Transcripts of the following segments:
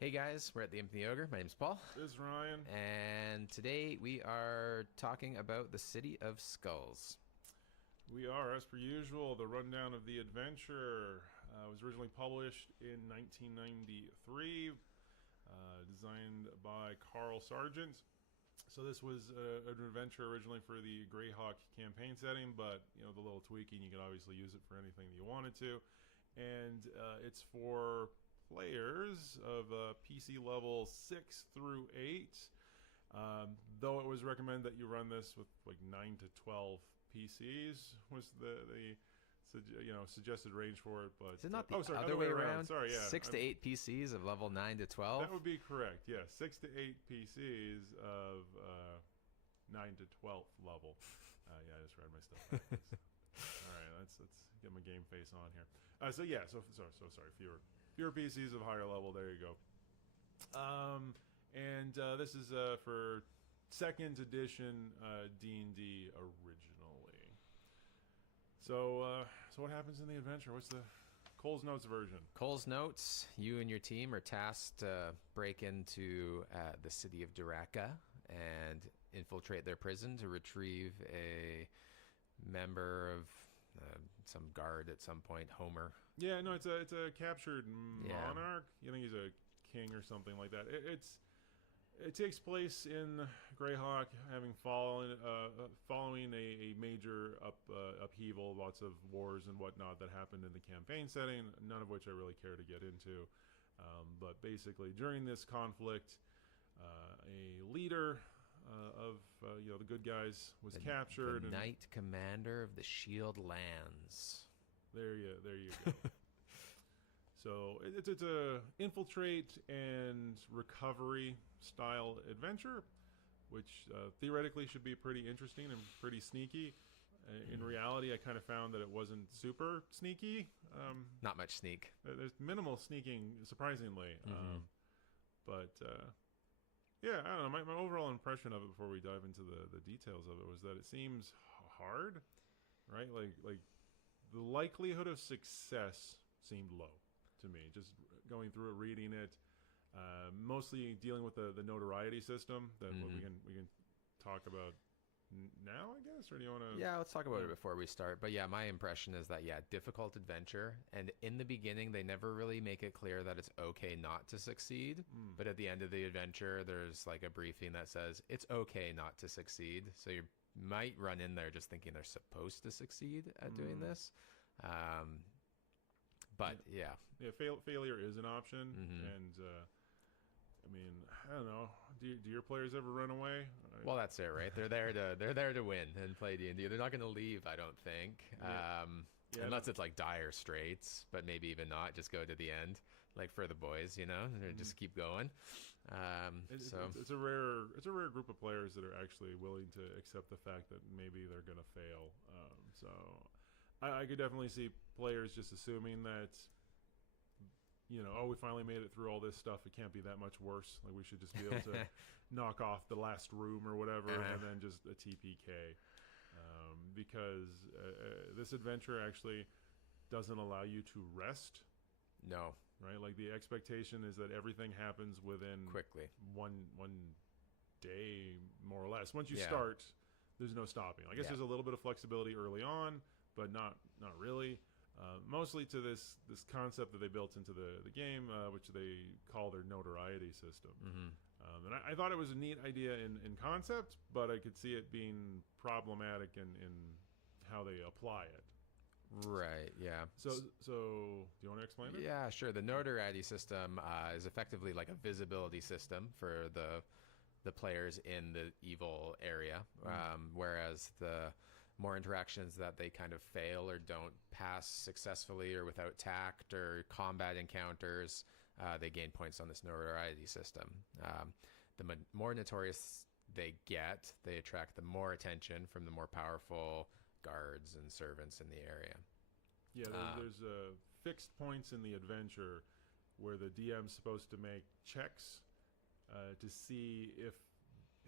Hey guys, we're at the Imp and the Ogre. My name's Paul. This is Ryan. And today we are talking about the City of Skulls. We are, as per usual, the rundown of the adventure. Was originally published in 1993, designed by Carl Sargent. So this was an adventure originally for the Greyhawk campaign setting, but the little tweaking, you could obviously use it for anything that you wanted to. And it's for players of PC level 6 through 8. Though it was recommended that you run this with like 9 to 12 PCs was the suggested range for it. But Is it not the other way around? Sorry, yeah, 6 to 8 PCs of level 9 to 12? That would be correct. Yeah, 6 to 8 PCs of 9 to 12th level. Yeah, I just read my stuff backwards. All right, let's get my game face on here. So sorry, fewer PCs of higher level. There you go. And this is for second edition D&D originally. So what happens in the adventure? What's the Cole's Notes version? Cole's Notes, you and your team are tasked to break into the city of Duraka and infiltrate their prison to retrieve a member of some guard at some point, Homer. Yeah, no, it's a captured monarch. You think he's a king or something like that. It takes place in Greyhawk, having following a major upheaval, lots of wars and whatnot that happened in the campaign setting, none of which I really care to get into. But basically, during this conflict, a leader of the good guys was captured. The Knight Commander of the Shield Lands. There you go. So it's a infiltrate and recovery style adventure, which theoretically should be pretty interesting and pretty sneaky. In reality, I kind of found that it wasn't super sneaky. Not much sneak. There's minimal sneaking, surprisingly. But yeah, I don't know. My overall impression of it before we dive into the details of it was that it seems hard, right? Like the likelihood of success seemed low to me. Just going through it, reading it, mostly dealing with the notoriety system that we can talk about now, I guess, or do you want to? Yeah, let's talk about it before we start. But yeah, my impression is that, difficult adventure. And in the beginning, they never really make it clear that it's okay not to succeed. But at the end of the adventure, there's like a briefing that says it's okay not to succeed. So you might run in there just thinking they're supposed to succeed at doing this. But yeah. Failure is an option. And I mean, I don't know. Do your players ever run away? Well, that's it, right? They're there to win and play D&D. They're not going to leave, I don't think. Unless it's like dire straits, but maybe even not. Just go to the end, like for the boys, just keep going. It's a rare group of players that are actually willing to accept the fact that maybe they're going to fail. So I could definitely see players just assuming that, we finally made it through all this stuff. It can't be that much worse. Like, we should just be able to knock off the last room or whatever, and then just a TPK. Because this adventure actually doesn't allow you to rest. No. Right? Like, the expectation is that everything happens within quickly one day, more or less. Once you start, there's no stopping. I guess there's a little bit of flexibility early on, but not really. Mostly to this concept that they built into the game, which they call their notoriety system. And I thought it was a neat idea in concept, but I could see it being problematic in how they apply it. Right, yeah. So do you want to explain it? Yeah, sure. The notoriety system is effectively like a visibility system for the players in the evil area, whereas the more interactions that they kind of fail or don't pass successfully or without tact or combat encounters, they gain points on this notoriety system. The more notorious they get, they attract the more attention from the more powerful guards and servants in the area. Yeah, there's fixed points in the adventure where the DM's supposed to make checks to see if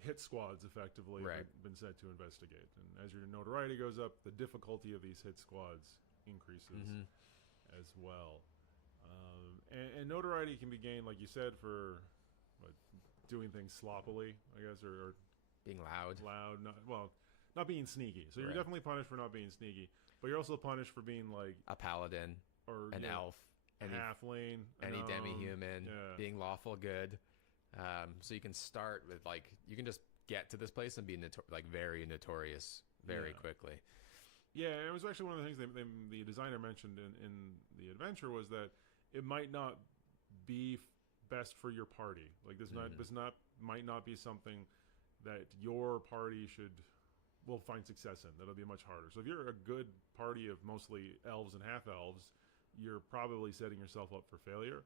hit squads effectively have been set to investigate. And as your notoriety goes up, the difficulty of these hit squads increases as well. And notoriety can be gained, like you said, for what, doing things sloppily, I guess, or Being loud. Not being sneaky. So you're Right. definitely punished for not being sneaky, but you're also punished for being like A paladin, or an elf, any halfling, any demi-human, yeah, being lawful good. So you can start with like you can just get to this place and be like very notorious very Yeah. quickly. Yeah, it was actually one of the things the designer mentioned in the adventure was that it might not be best for your party. Like this might not be something that your party will find success in. That'll be much harder. So if you're a good party of mostly elves and half elves, you're probably setting yourself up for failure.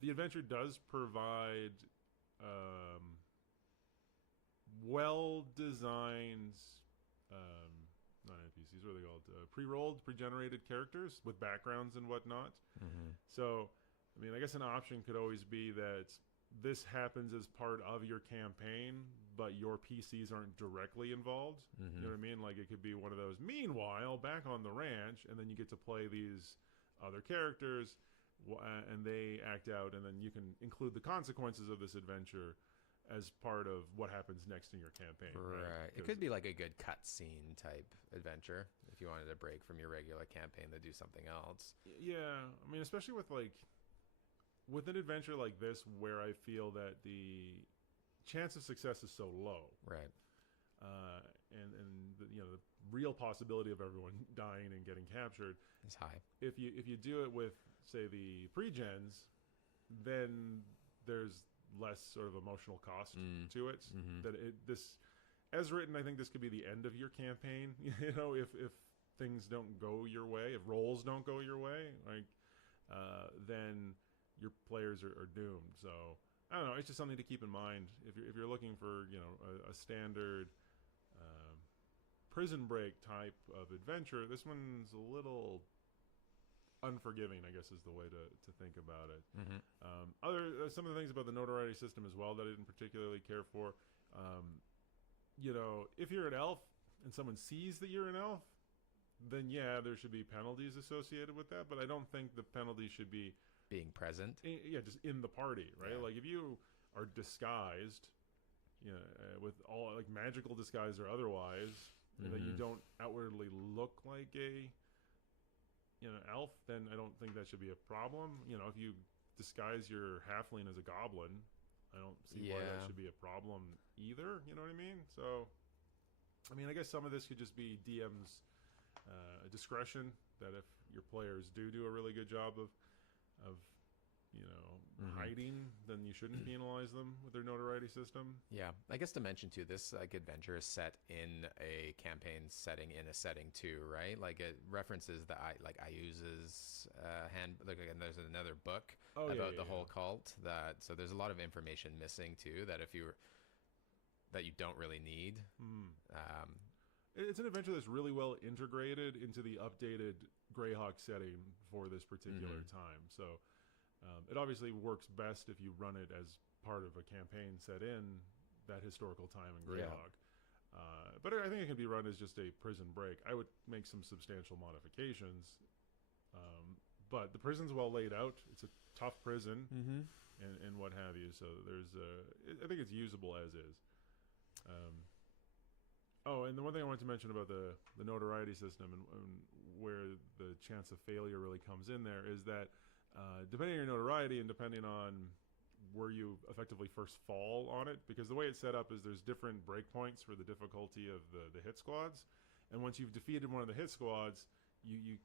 The adventure does provide well designed. Not NPCs, what are they called? Pre-rolled, pre-generated characters with backgrounds and whatnot. So, I mean, I guess an option could always be that this happens as part of your campaign, but your PCs aren't directly involved. You know what I mean? Like it could be one of those. Meanwhile, back on the ranch, and then you get to play these other characters, and they act out, and then you can include the consequences of this adventure as part of what happens next in your campaign. Right. It could be like a good cutscene type adventure if you wanted to break from your regular campaign to do something else. Yeah, I mean, especially with an adventure like this, where I feel that the chance of success is so low, Right. and the real possibility of everyone dying and getting captured It's high. If you do it with say the pre-gens, then there's less sort of emotional cost to it. That this, as written, I think this could be the end of your campaign. If things don't go your way, if rolls don't go your way, then your players are doomed. So I don't know. It's just something to keep in mind if you're looking for a standard prison break type of adventure. This one's a little unforgiving, I guess, is the way to think about it. Some of the things about the notoriety system as well that I didn't particularly care for. If you're an elf and someone sees that you're an elf, then yeah, there should be penalties associated with that. But I don't think the penalty should be being present. Just in the party, right? Yeah. Like if you are disguised, with all like magical disguise or otherwise, that you don't outwardly look like a elf, then I don't think that should be a problem. If you disguise your halfling as a goblin, I don't see why that should be a problem either. You know what I mean? So, I mean, I guess some of this could just be DM's discretion. That if your players do a really good job of hiding, then you shouldn't penalize them with their notoriety system. Yeah, I guess to mention too, this like adventure is set in a campaign setting in a setting too, right? Like it references the Ayuza's hand. Like again, there's another book about the whole cult. So there's a lot of information missing too that that you don't really need. It's an adventure that's really well integrated into the updated Greyhawk setting for this particular time. So it obviously works best if you run it as part of a campaign set in that historical time in Greyhawk. But I think it can be run as just a prison break. I would make some substantial modifications. But the prison's well laid out. It's a tough prison and what have you. So I think it's usable as is. And the one thing I wanted to mention about the notoriety system and where the chance of failure really comes in there is that depending on your notoriety and depending on where you effectively first fall on it, because the way it's set up is there's different breakpoints for the difficulty of the hit squads, and once you've defeated one of the hit squads, you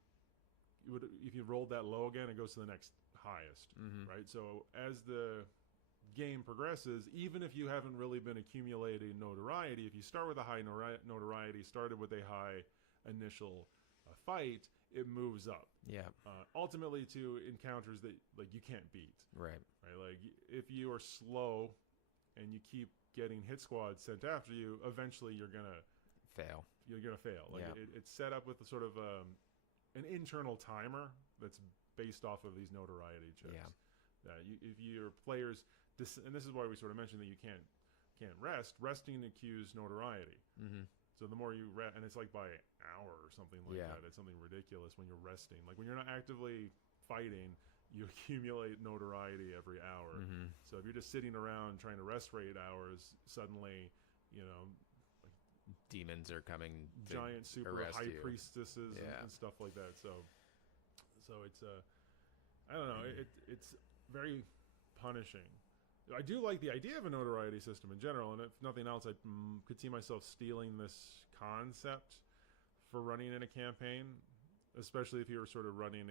would, if you rolled that low again, it goes to the next highest, right? So as the game progresses, even if you haven't really been accumulating notoriety, if you start with a high notoriety, started with a high initial fight, it moves up. Yeah. Ultimately to encounters that like you can't beat. Right. Like if you are slow and you keep getting hit squads sent after you, eventually you're gonna fail. Like it's set up with a sort of an internal timer that's based off of these notoriety checks. Yeah. If your players, and this is why we sort of mentioned that you can't rest. Resting accrues notoriety. So the more you rest, and it's like by an hour or something like that. It's something ridiculous when you're resting. Like when you're not actively fighting, you accumulate notoriety every hour. So if you're just sitting around trying to rest for 8 hours, suddenly, demons are coming to giant super arrest high you. priestesses and stuff like that. So it's I don't know. It's very punishing. I do like the idea of a notoriety system in general, and if nothing else, I could see myself stealing this concept for running in a campaign, especially if you were sort of running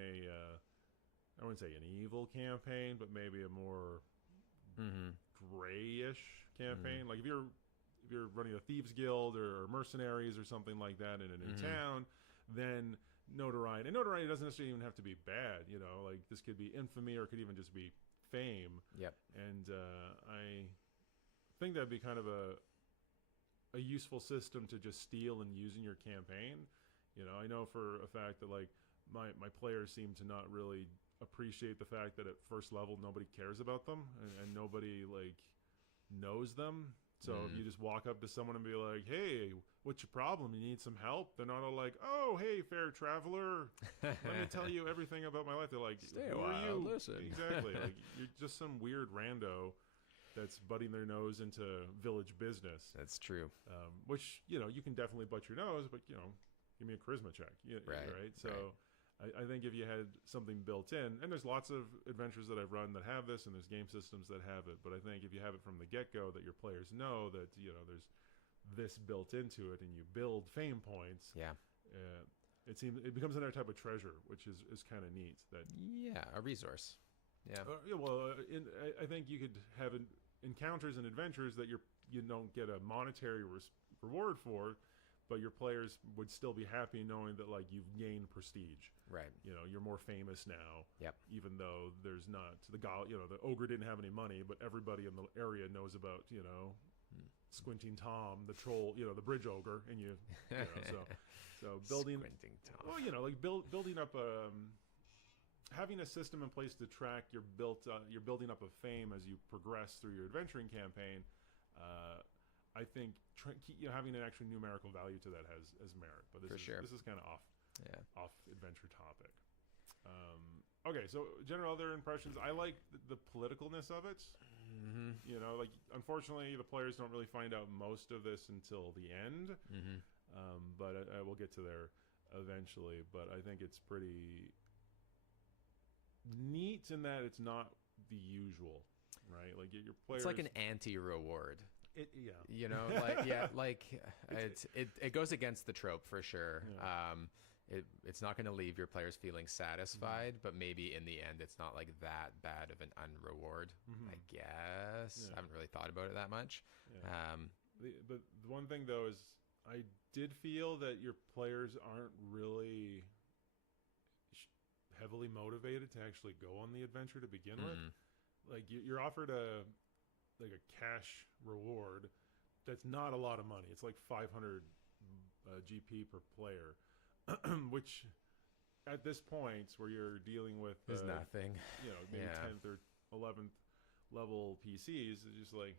I wouldn't say an evil campaign, but maybe a more grayish campaign. Like if you're running a thieves guild or mercenaries or something like that in a new town, then notoriety doesn't necessarily even have to be bad. Like this could be infamy or it could even just be fame. Yep. And I think that'd be kind of a useful system to just steal and use in your campaign. I know for a fact that like my players seem to not really appreciate the fact that at first level nobody cares about them and nobody like knows them. So if you just walk up to someone and be like, "Hey, what's your problem? You need some help?" They're not all like, "Oh, hey, fair traveler, let me tell you everything about my life." They're like, "Stay a Who while, are you?" listen. Exactly. Like you're just some weird rando that's butting their nose into village business. That's true. Which you can definitely butt your nose, but give me a charisma check. Right. So. Right. I think if you had something built in, and there's lots of adventures that I've run that have this, and there's game systems that have it, but I think if you have it from the get-go that your players know that, there's this built into it, and you build fame points, it becomes another type of treasure, which is kind of neat. A resource. Yeah. I think you could have encounters and adventures that you don't get a monetary reward for, but your players would still be happy knowing that like you've gained prestige. Right. You're more famous now. Yep. Even though there's not the ogre didn't have any money, but everybody in the area knows about Squinting Tom, the troll, the bridge ogre, and so building. Squinting Tom. Well, building up having a system in place to track your building up of fame as you progress through your adventuring campaign. I think having an actual numerical value to that has merit, but this is kind of off adventure topic. Okay, so general other impressions. I like the politicalness of it. Like unfortunately, the players don't really find out most of this until the end. But I will get to there eventually. But I think it's pretty neat in that it's not the usual, right? Like your players. It's like an anti-reward. It it goes against the trope for sure. Yeah. It's not going to leave your players feeling satisfied, but maybe in the end it's not like that bad of an unreward. I guess I haven't really thought about it that much. But the one thing though is I did feel that your players aren't really heavily motivated to actually go on the adventure to begin with. Like you're offered a cash reward that's not a lot of money. It's like 500 GP per player, which at this point where you're dealing with is nothing. Maybe 10th or 11th level PCs is just like,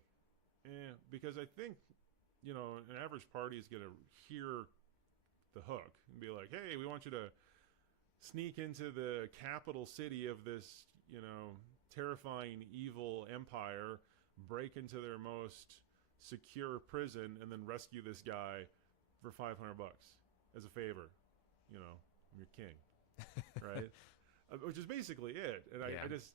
because I think an average party is going to hear the hook and be like, hey, we want you to sneak into the capital city of this terrifying evil empire, break into their most secure prison, and then rescue this guy for $500 as a favor. I'm your king, right? Which is basically it. And I just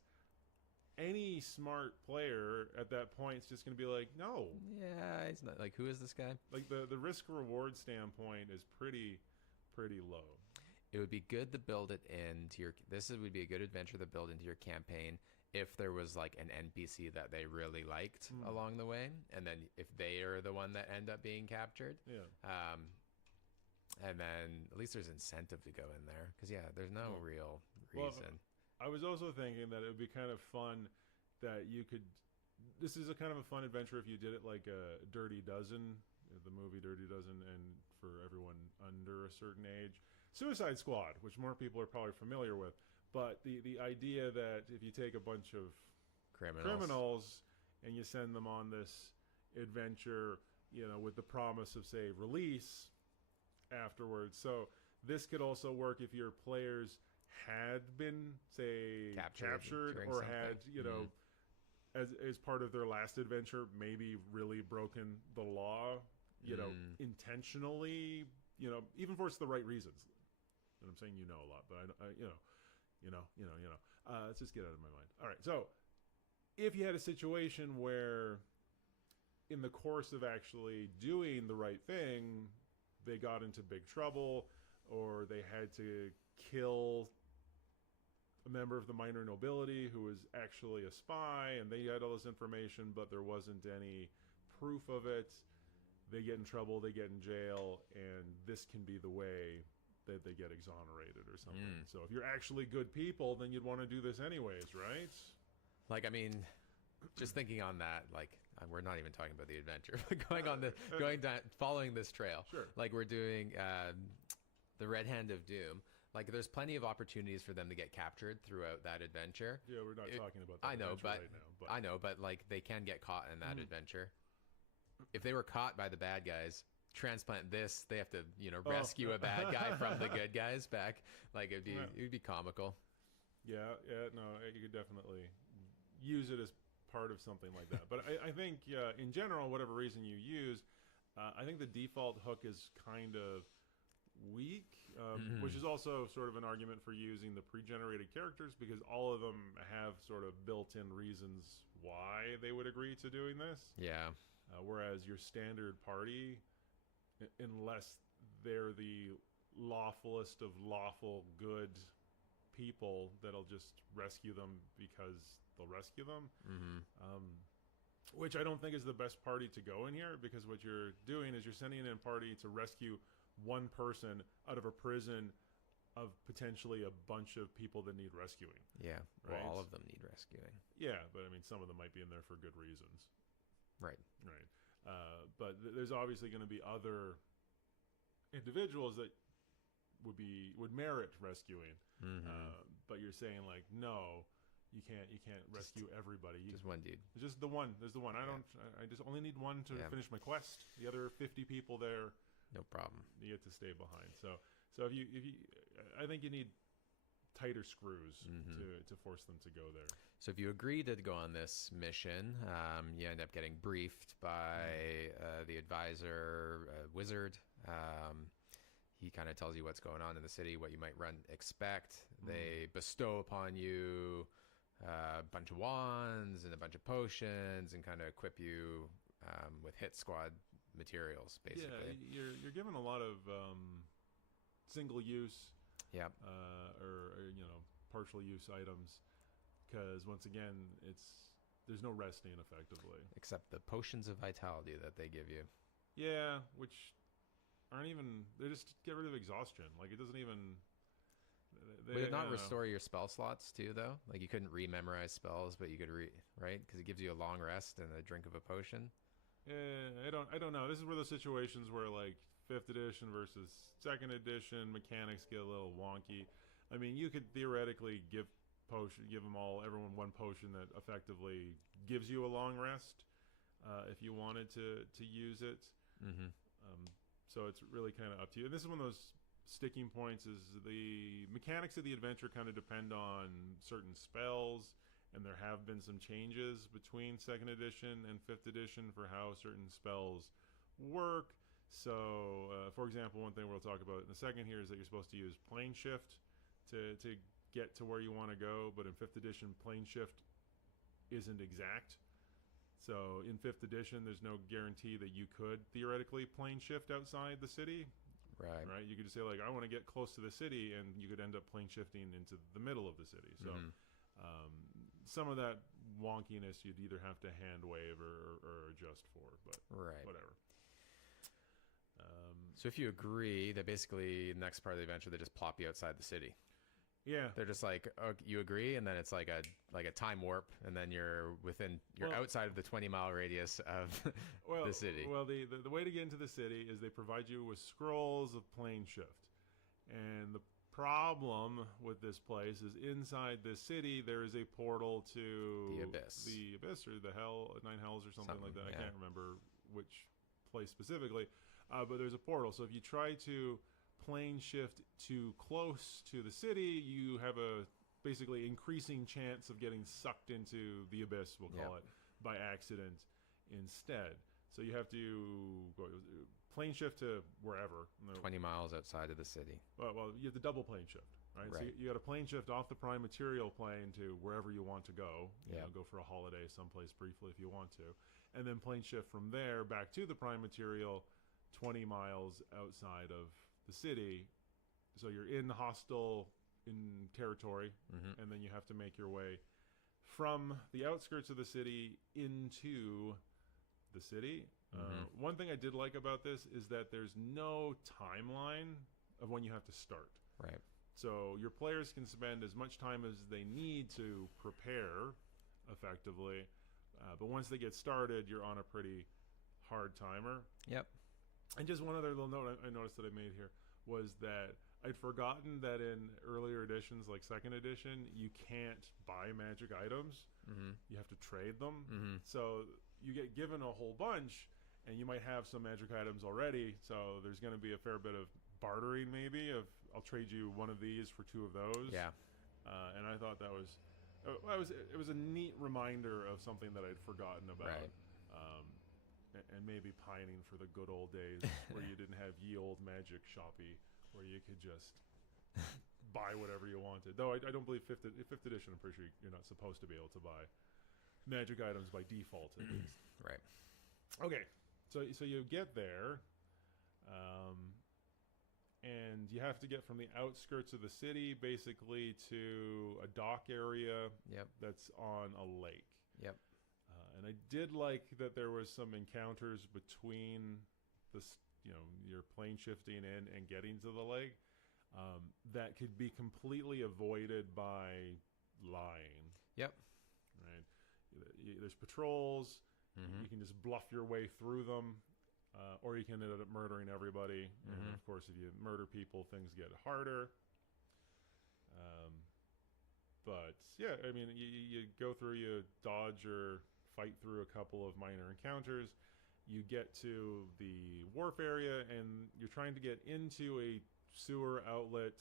any smart player at that point is just going to be like, no. Yeah, it's not like, who is this guy? Like the risk reward standpoint is pretty low. It would be good to build it into your. Would be a good adventure to build into your campaign if there was like an NPC that they really liked along the way, and then if they are the one that end up being captured, and then at least there's incentive to go in there because there's no real reason. I was also thinking that it would be kind of fun that you could. This is a kind of a fun adventure if you did it like a Dirty Dozen, the movie Dirty Dozen, and for everyone under a certain age. Suicide Squad, which more people are probably familiar with, but the idea that if you take a bunch of criminals and you send them on this adventure, with the promise of, say, release afterwards. So this could also work if your players had been, say, captured during or something. had, you know, as part of their last adventure, maybe really broken the law, you know, intentionally, you know, even for it's the right reasons. And I'm saying you know a lot, but I you know. Let's just get out of my mind. All right, so if you had a situation where in the course of actually doing the right thing, they got into big trouble or they had to kill a member of the minor nobility who was actually a spy and they had all this information but there wasn't any proof of it, they get in trouble, they get in jail, and this can be the way that they get exonerated or something. So if you're actually good people, then you'd want to do this anyways, right? Like, I mean, just thinking on that, like, we're not even talking about the adventure, but going down, following this trail, Sure. like we're doing the Red Hand of Doom. Like, there's plenty of opportunities for them to get captured throughout that adventure. Yeah, we're not talking about that I know, but right now. But I know, but like they can get caught in that adventure. If they were caught by the bad guys, transplant this, they have to, you know, rescue a bad guy from the good guys back. Like it would be comical. Yeah, no, you could definitely use it as part of something like that. But I think in general, whatever reason you use, I think the default hook is kind of weak, which is also sort of an argument for using the pre-generated characters because all of them have sort of built-in reasons why they would agree to doing this. Yeah. Whereas your standard party, unless they're the lawfulest of lawful good people that'll just rescue them because they'll rescue them, which I don't think is the best party to go in here because what you're doing is you're sending in a party to rescue one person out of a prison of potentially a bunch of people that need rescuing. Yeah. Right? Well, all of them need rescuing. Yeah, but I mean, some of them might be in there for good reasons. Right. But there's obviously going to be other individuals that would merit rescuing. But you're saying like, no, you can't rescue everybody. Just one dude. Just the one. There's the one. I just only need one to finish my quest. The other 50 people there, no problem. You get to stay behind. So if you, I think you need tighter screws to force them to go there. So if you agree to go on this mission, you end up getting briefed by the advisor, wizard. He kind of tells you what's going on in the city, what you might expect. They bestow upon you a bunch of wands and a bunch of potions and kind of equip you with hit squad materials, basically. Yeah, you're given a lot of single use, or you know, partial use items, because once again, there's no resting effectively, except the potions of vitality that they give you. Yeah, which aren't even, they just get rid of exhaustion. Like it doesn't even. Would it not restore your spell slots too, though? Like you couldn't rememorize spells, but you could right? Because it gives you a long rest and a drink of a potion. I don't know. This is where those situations where like 5th edition versus 2nd edition mechanics get a little wonky. I mean, you could theoretically give everyone one potion that effectively gives you a long rest if you wanted to use it. So it's really kind of up to you. And this is one of those sticking points is the mechanics of the adventure kind of depend on certain spells, and there have been some changes between 2nd edition and 5th edition for how certain spells work. So, for example, one thing we'll talk about in a second here is that you're supposed to use plane shift to get to where you want to go, but in 5th edition, plane shift isn't exact. So in 5th edition, there's no guarantee that you could theoretically plane shift outside the city. Right. You could just say like, I want to get close to the city, and you could end up plane shifting into the middle of the city. So some of that wonkiness you'd either have to hand wave or adjust for, but whatever. So if you agree that basically the next part of the adventure, they just plop you outside the city. Yeah, they're just like, oh, you agree, and then it's like a time warp, and then you're outside of the 20-mile radius of the city. Well, the way to get into the city is they provide you with scrolls of plane shift, and the problem with this place is inside this city there is a portal to the abyss or the nine hells or something like that. I can't remember which place specifically, but there's a portal. So if you try to plane shift too close to the city, you have a basically increasing chance of getting sucked into the abyss, we'll call it, by accident instead. So you have to go plane shift to wherever. 20 miles outside of the city. Well, you have the double plane shift, right? So you got a plane shift off the prime material plane to wherever you want to go. You know, go for a holiday someplace briefly if you want to. And then plane shift from there back to the prime material 20 miles outside of the city. So you're in hostile territory, and then you have to make your way from the outskirts of the city into the city. One thing I did like about this is that there's no timeline of when you have to start. Right. So your players can spend as much time as they need to prepare effectively, but once they get started, you're on a pretty hard timer. Yep. And just one other little note I noticed that I made here was that I'd forgotten that in earlier editions, like 2nd edition, you can't buy magic items. You have to trade them. So you get given a whole bunch, and you might have some magic items already. So there's going to be a fair bit of bartering, maybe, of I'll trade you one of these for 2 of those. Yeah. And I thought that was it was a neat reminder of something that I'd forgotten about. Right. And maybe pining for the good old days where you didn't have ye old magic shoppy, where you could just buy whatever you wanted. Though I don't believe 5th edition, I'm pretty sure you're not supposed to be able to buy magic items by default, at least. Right. Okay, so you get there, and you have to get from the outskirts of the city basically to a dock area that's on a lake. Yep. And I did like that there was some encounters between your plane shifting in and getting to the lake that could be completely avoided by lying. Yep. Right. There's patrols. You can just bluff your way through them, or you can end up murdering everybody. And of course, if you murder people, things get harder. But yeah, I mean, you go through, you dodge or fight through a couple of minor encounters. You get to the wharf area, and you're trying to get into a sewer outlet.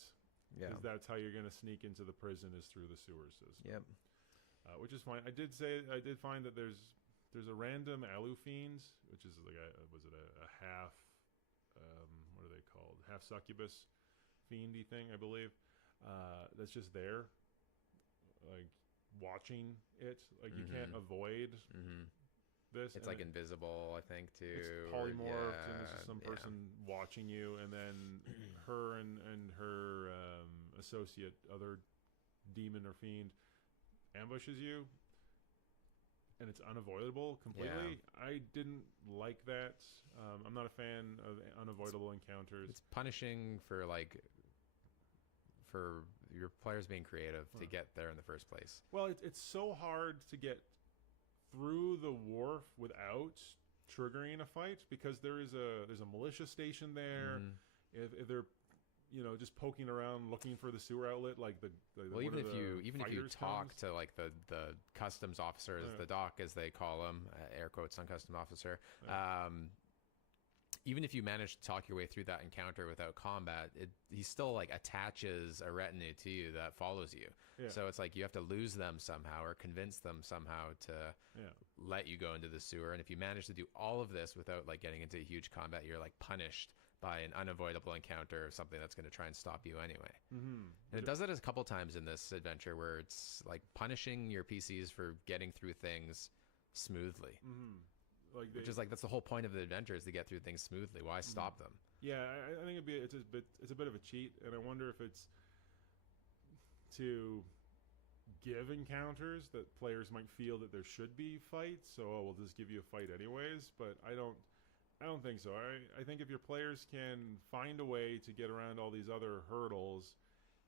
Yeah. Because that's how you're going to sneak into the prison, is through the sewer system. Yep. Which is fine. I did find that there's a random alu fiend, which is like a half what are they called? Half succubus fiendy thing, I believe. That's just there, like watching it. Like you can't avoid this. It's like invisible, I think, too. It's polymorphed, and there's just some person watching you, and then her and her associate, other demon or fiend, ambushes you, and it's unavoidable completely. I didn't like that. I'm not a fan of unavoidable encounters. It's punishing for your players being creative to get there in the first place. Well, it's so hard to get through the wharf without triggering a fight, because there's a militia station there. If they're just poking around looking for the sewer outlet, like well, even if you talk to like the customs officers, the dock as they call them, air quotes on custom officer. Even if you manage to talk your way through that encounter without combat, he still like attaches a retinue to you that follows you. Yeah. So it's like you have to lose them somehow or convince them somehow to let you go into the sewer. And if you manage to do all of this without like getting into huge combat, you're like punished by an unavoidable encounter of something that's going to try and stop you anyway. And it does that a couple times in this adventure, where it's like punishing your PCs for getting through things smoothly. Which is like, that's the whole point of the adventure, is to get through things smoothly. Why stop them? Yeah, I think it's a bit of a cheat, and I wonder if it's to give encounters that players might feel that there should be fights. So we'll just give you a fight anyways. But I don't think so. I think if your players can find a way to get around all these other hurdles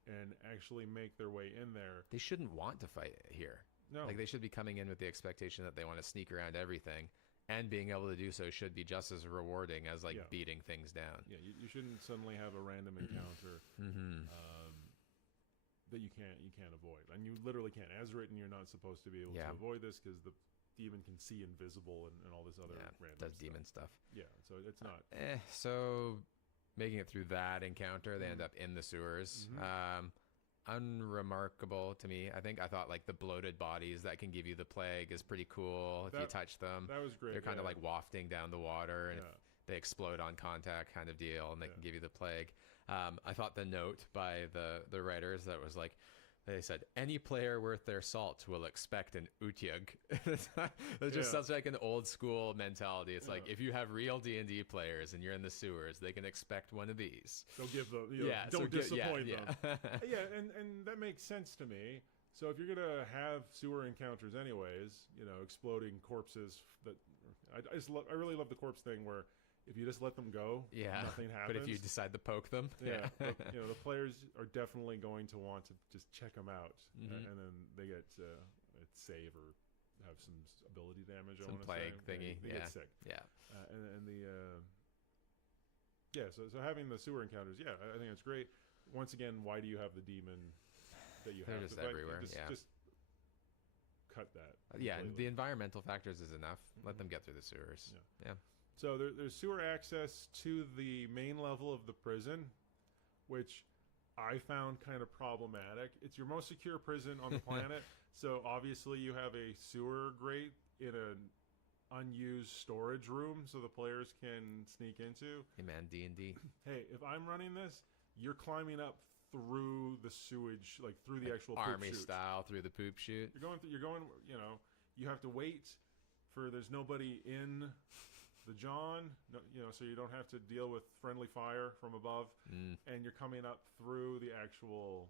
and actually make their way in there, they shouldn't want to fight here. No, like they should be coming in with the expectation that they want to sneak around everything. And being able to do so should be just as rewarding as beating things down. Yeah, you shouldn't suddenly have a random encounter that you can't avoid, and you literally can't. As written, you're not supposed to be able to avoid this, because the demon can see invisible and all this other random does stuff. demon stuff. Yeah, so it's not. So making it through that encounter. They end up in the sewers. Unremarkable to me. I thought like the bloated bodies that can give you the plague is pretty cool if you touch them. That was great. They're kind of like wafting down the water, and if they explode on contact kind of deal, and they can give you the plague. I thought the note by the writers that was like, they said, any player worth their salt will expect an utyug. It's just such like an old school mentality. It's like, if you have real D&D players and you're in the sewers, they can expect one of these. So give them, don't disappoint them. And that makes sense to me. So if you're going to have sewer encounters anyways, exploding corpses, I really love the corpse thing where if you just let them go, nothing happens. But if you decide to poke them, but, the players are definitely going to want to just check them out, and then they get save or have some ability damage. Some plague thingy. They get sick. So having the sewer encounters, I think it's great. Once again, why do you have the demon that you have? They're just everywhere. Just cut that. The environmental factors is enough. Let them get through the sewers. So there's sewer access to the main level of the prison, which I found kind of problematic. It's your most secure prison on the planet, so obviously you have a sewer grate in an unused storage room so the players can sneak into. Hey man, D&D. Hey, if I'm running this, you're climbing up through the sewage, like through the actual army poop chute. style through the poop chute. You're going. You have to wait for there's nobody in the John, so you don't have to deal with friendly fire from above, and you're coming up through the actual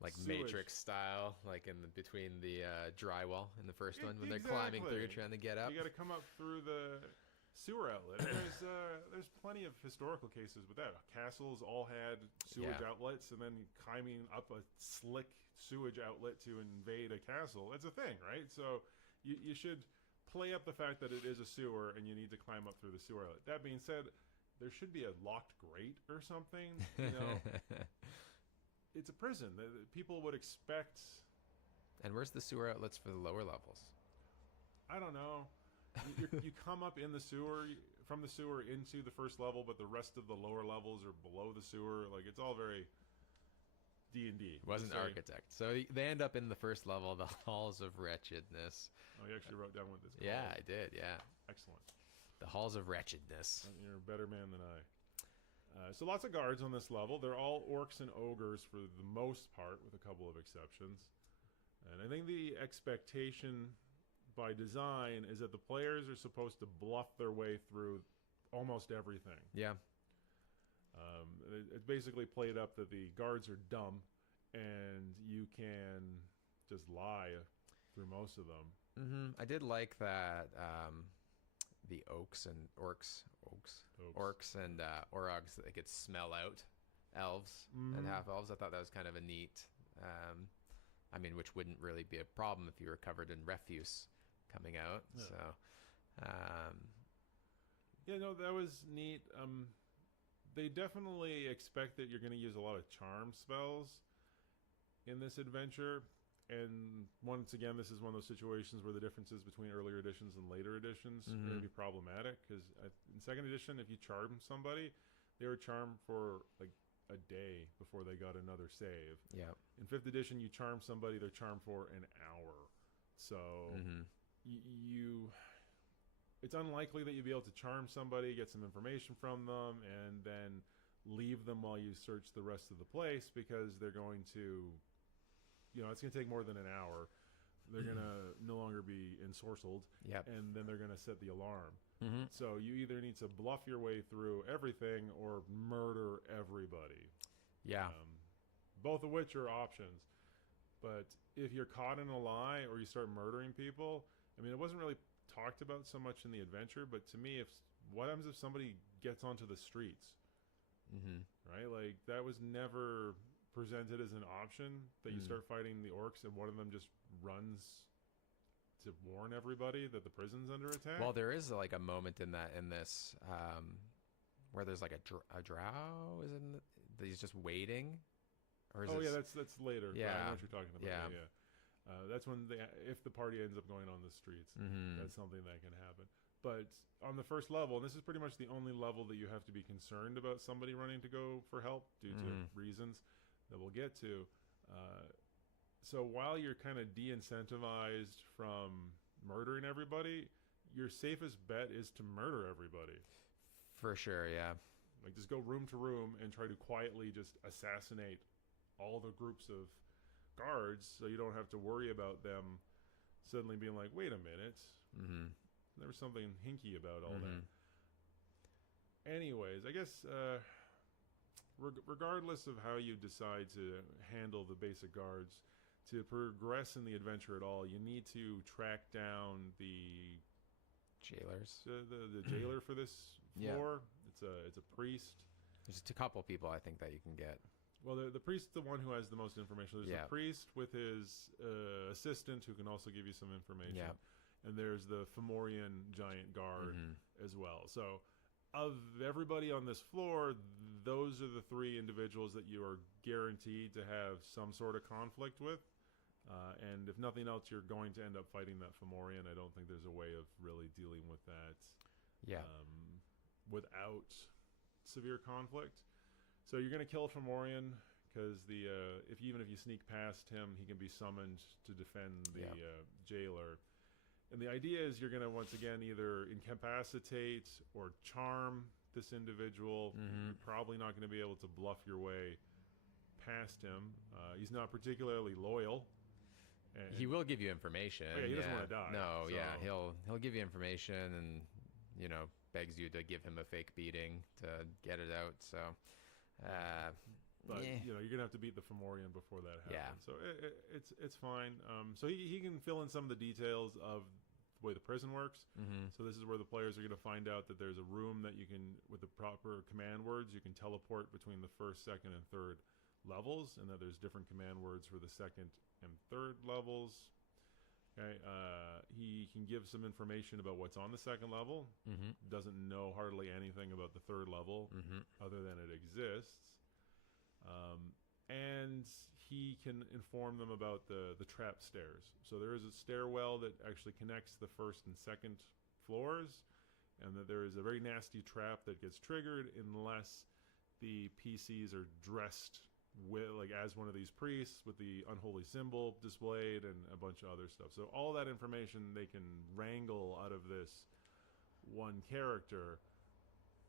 like sewage. Matrix style, like between the drywall in the first one when they're climbing through trying to get up. You got to come up through the sewer outlet. And there's plenty of historical cases with that. Castles all had sewage outlets, and then climbing up a slick sewage outlet to invade a castle. That's a thing, right? So you should play up the fact that it is a sewer and you need to climb up through the sewer outlet. That being said, there should be a locked grate or something. It's a prison. People would expect. And where's the sewer outlets for the lower levels? I don't know. You come up in the sewer, from the sewer into the first level, but the rest of the lower levels are below the sewer. Like, it's all very D&D. Wasn't architect. So they end up in the first level, the Halls of Wretchedness. Oh, you actually wrote down what this called. Yeah, I did, Excellent. The Halls of Wretchedness. You're a better man than I. So lots of guards on this level. They're all orcs and ogres for the most part, with a couple of exceptions. And I think the expectation by design is that the players are supposed to bluff their way through almost everything. Yeah. It's basically played up that the guards are dumb and you can just lie through most of them. I did like that the orcs and orogs, they could smell out elves and half elves. I thought that was kind of a neat, which wouldn't really be a problem if you were covered in refuse coming out. Yeah. So, that was neat. They definitely expect that you're going to use a lot of charm spells in this adventure. And once again, this is one of those situations where the differences between earlier editions and later editions are going to be problematic. Because in second edition, if you charm somebody, they were charmed for like a day before they got another save. Yeah. In fifth edition, you charm somebody, they're charmed for an hour. So it's unlikely that you'll be able to charm somebody, get some information from them, and then leave them while you search the rest of the place, because they're going to, it's going to take more than an hour. They're going to no longer be ensorcelled, and then they're going to set the alarm. So you either need to bluff your way through everything or murder everybody. Yeah. Both of which are options. But if you're caught in a lie or you start murdering people, it wasn't really talked about so much in the adventure, but to me, what happens if somebody gets onto the streets? Right? Like, that was never presented as an option, that you start fighting the orcs and one of them just runs to warn everybody that the prison's under attack. Well, there is like a moment in this where there's like a drow, isn't it? That he's just waiting. Or is that's later. Yeah, I know what you're talking about. Yeah. That's when if the party ends up going on the streets, that's something that can happen. But on the first level, and this is pretty much the only level that you have to be concerned about somebody running to go for help due to reasons that we'll get to. So while you're kind of de-incentivized from murdering everybody, your safest bet is to murder everybody. For sure, yeah. Like, just go room to room and try to quietly just assassinate all the groups of guards so you don't have to worry about them suddenly being like, wait a minute. There was something hinky about all that. Anyways, I guess regardless of how you decide to handle the basic guards, to progress in the adventure at all, you need to track down the jailers, the jailer for this floor. It's a priest. There's just a couple people I think that you can get. Well, the priest's the one who has the most information. There's the priest with his assistant who can also give you some information. Yeah. And there's the Fomorian giant guard as well. So of everybody on this floor, those are the three individuals that you are guaranteed to have some sort of conflict with. And if nothing else, you're going to end up fighting that Fomorian. I don't think there's a way of really dealing with that without severe conflict. So you're going to kill a Fomorian because even if you sneak past him, he can be summoned to defend the jailer. And the idea is you're going to, once again, either incapacitate or charm this individual. You're probably not going to be able to bluff your way past him. He's not particularly loyal. He will give you information. Oh, he doesn't want to die. No, he'll give you information and, begs you to give him a fake beating to get it out. So, but you're gonna have to beat the Fomorian before that happens. So it's fine. So he can fill in some of the details of the way the prison works. So this is where the players are gonna find out that there's a room that you can, with the proper command words, you can teleport between the first, second, and third levels, and that there's different command words for the second and third levels. Okay, he can give some information about what's on the second level. Doesn't know hardly anything about the third level other than it exists. And he can inform them about the trap stairs. So there is a stairwell that actually connects the first and second floors, and that there is a very nasty trap that gets triggered unless the PCs are dressed as one of these priests with the unholy symbol displayed and a bunch of other stuff. So all that information they can wrangle out of this one character.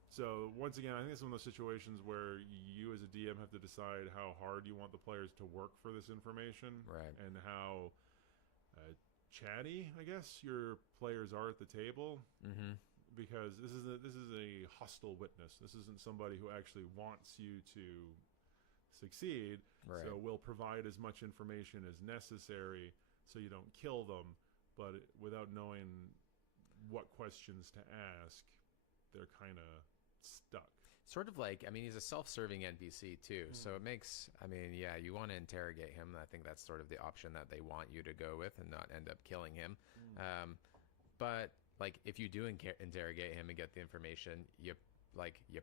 So once again, I think it's one of those situations where you as a DM have to decide how hard you want the players to work for this information, right? And how chatty, I guess, your players are at the table. Because this is a hostile witness. This isn't somebody who actually wants you to succeed. Right. So we'll provide as much information as necessary so you don't kill them, but without knowing what questions to ask, they're kind of stuck. Sort of like, he's a self-serving NPC too, so it makes, you want to interrogate him. I think that's sort of the option that they want you to go with and not end up killing him. But like, if you do interrogate him and get the information, you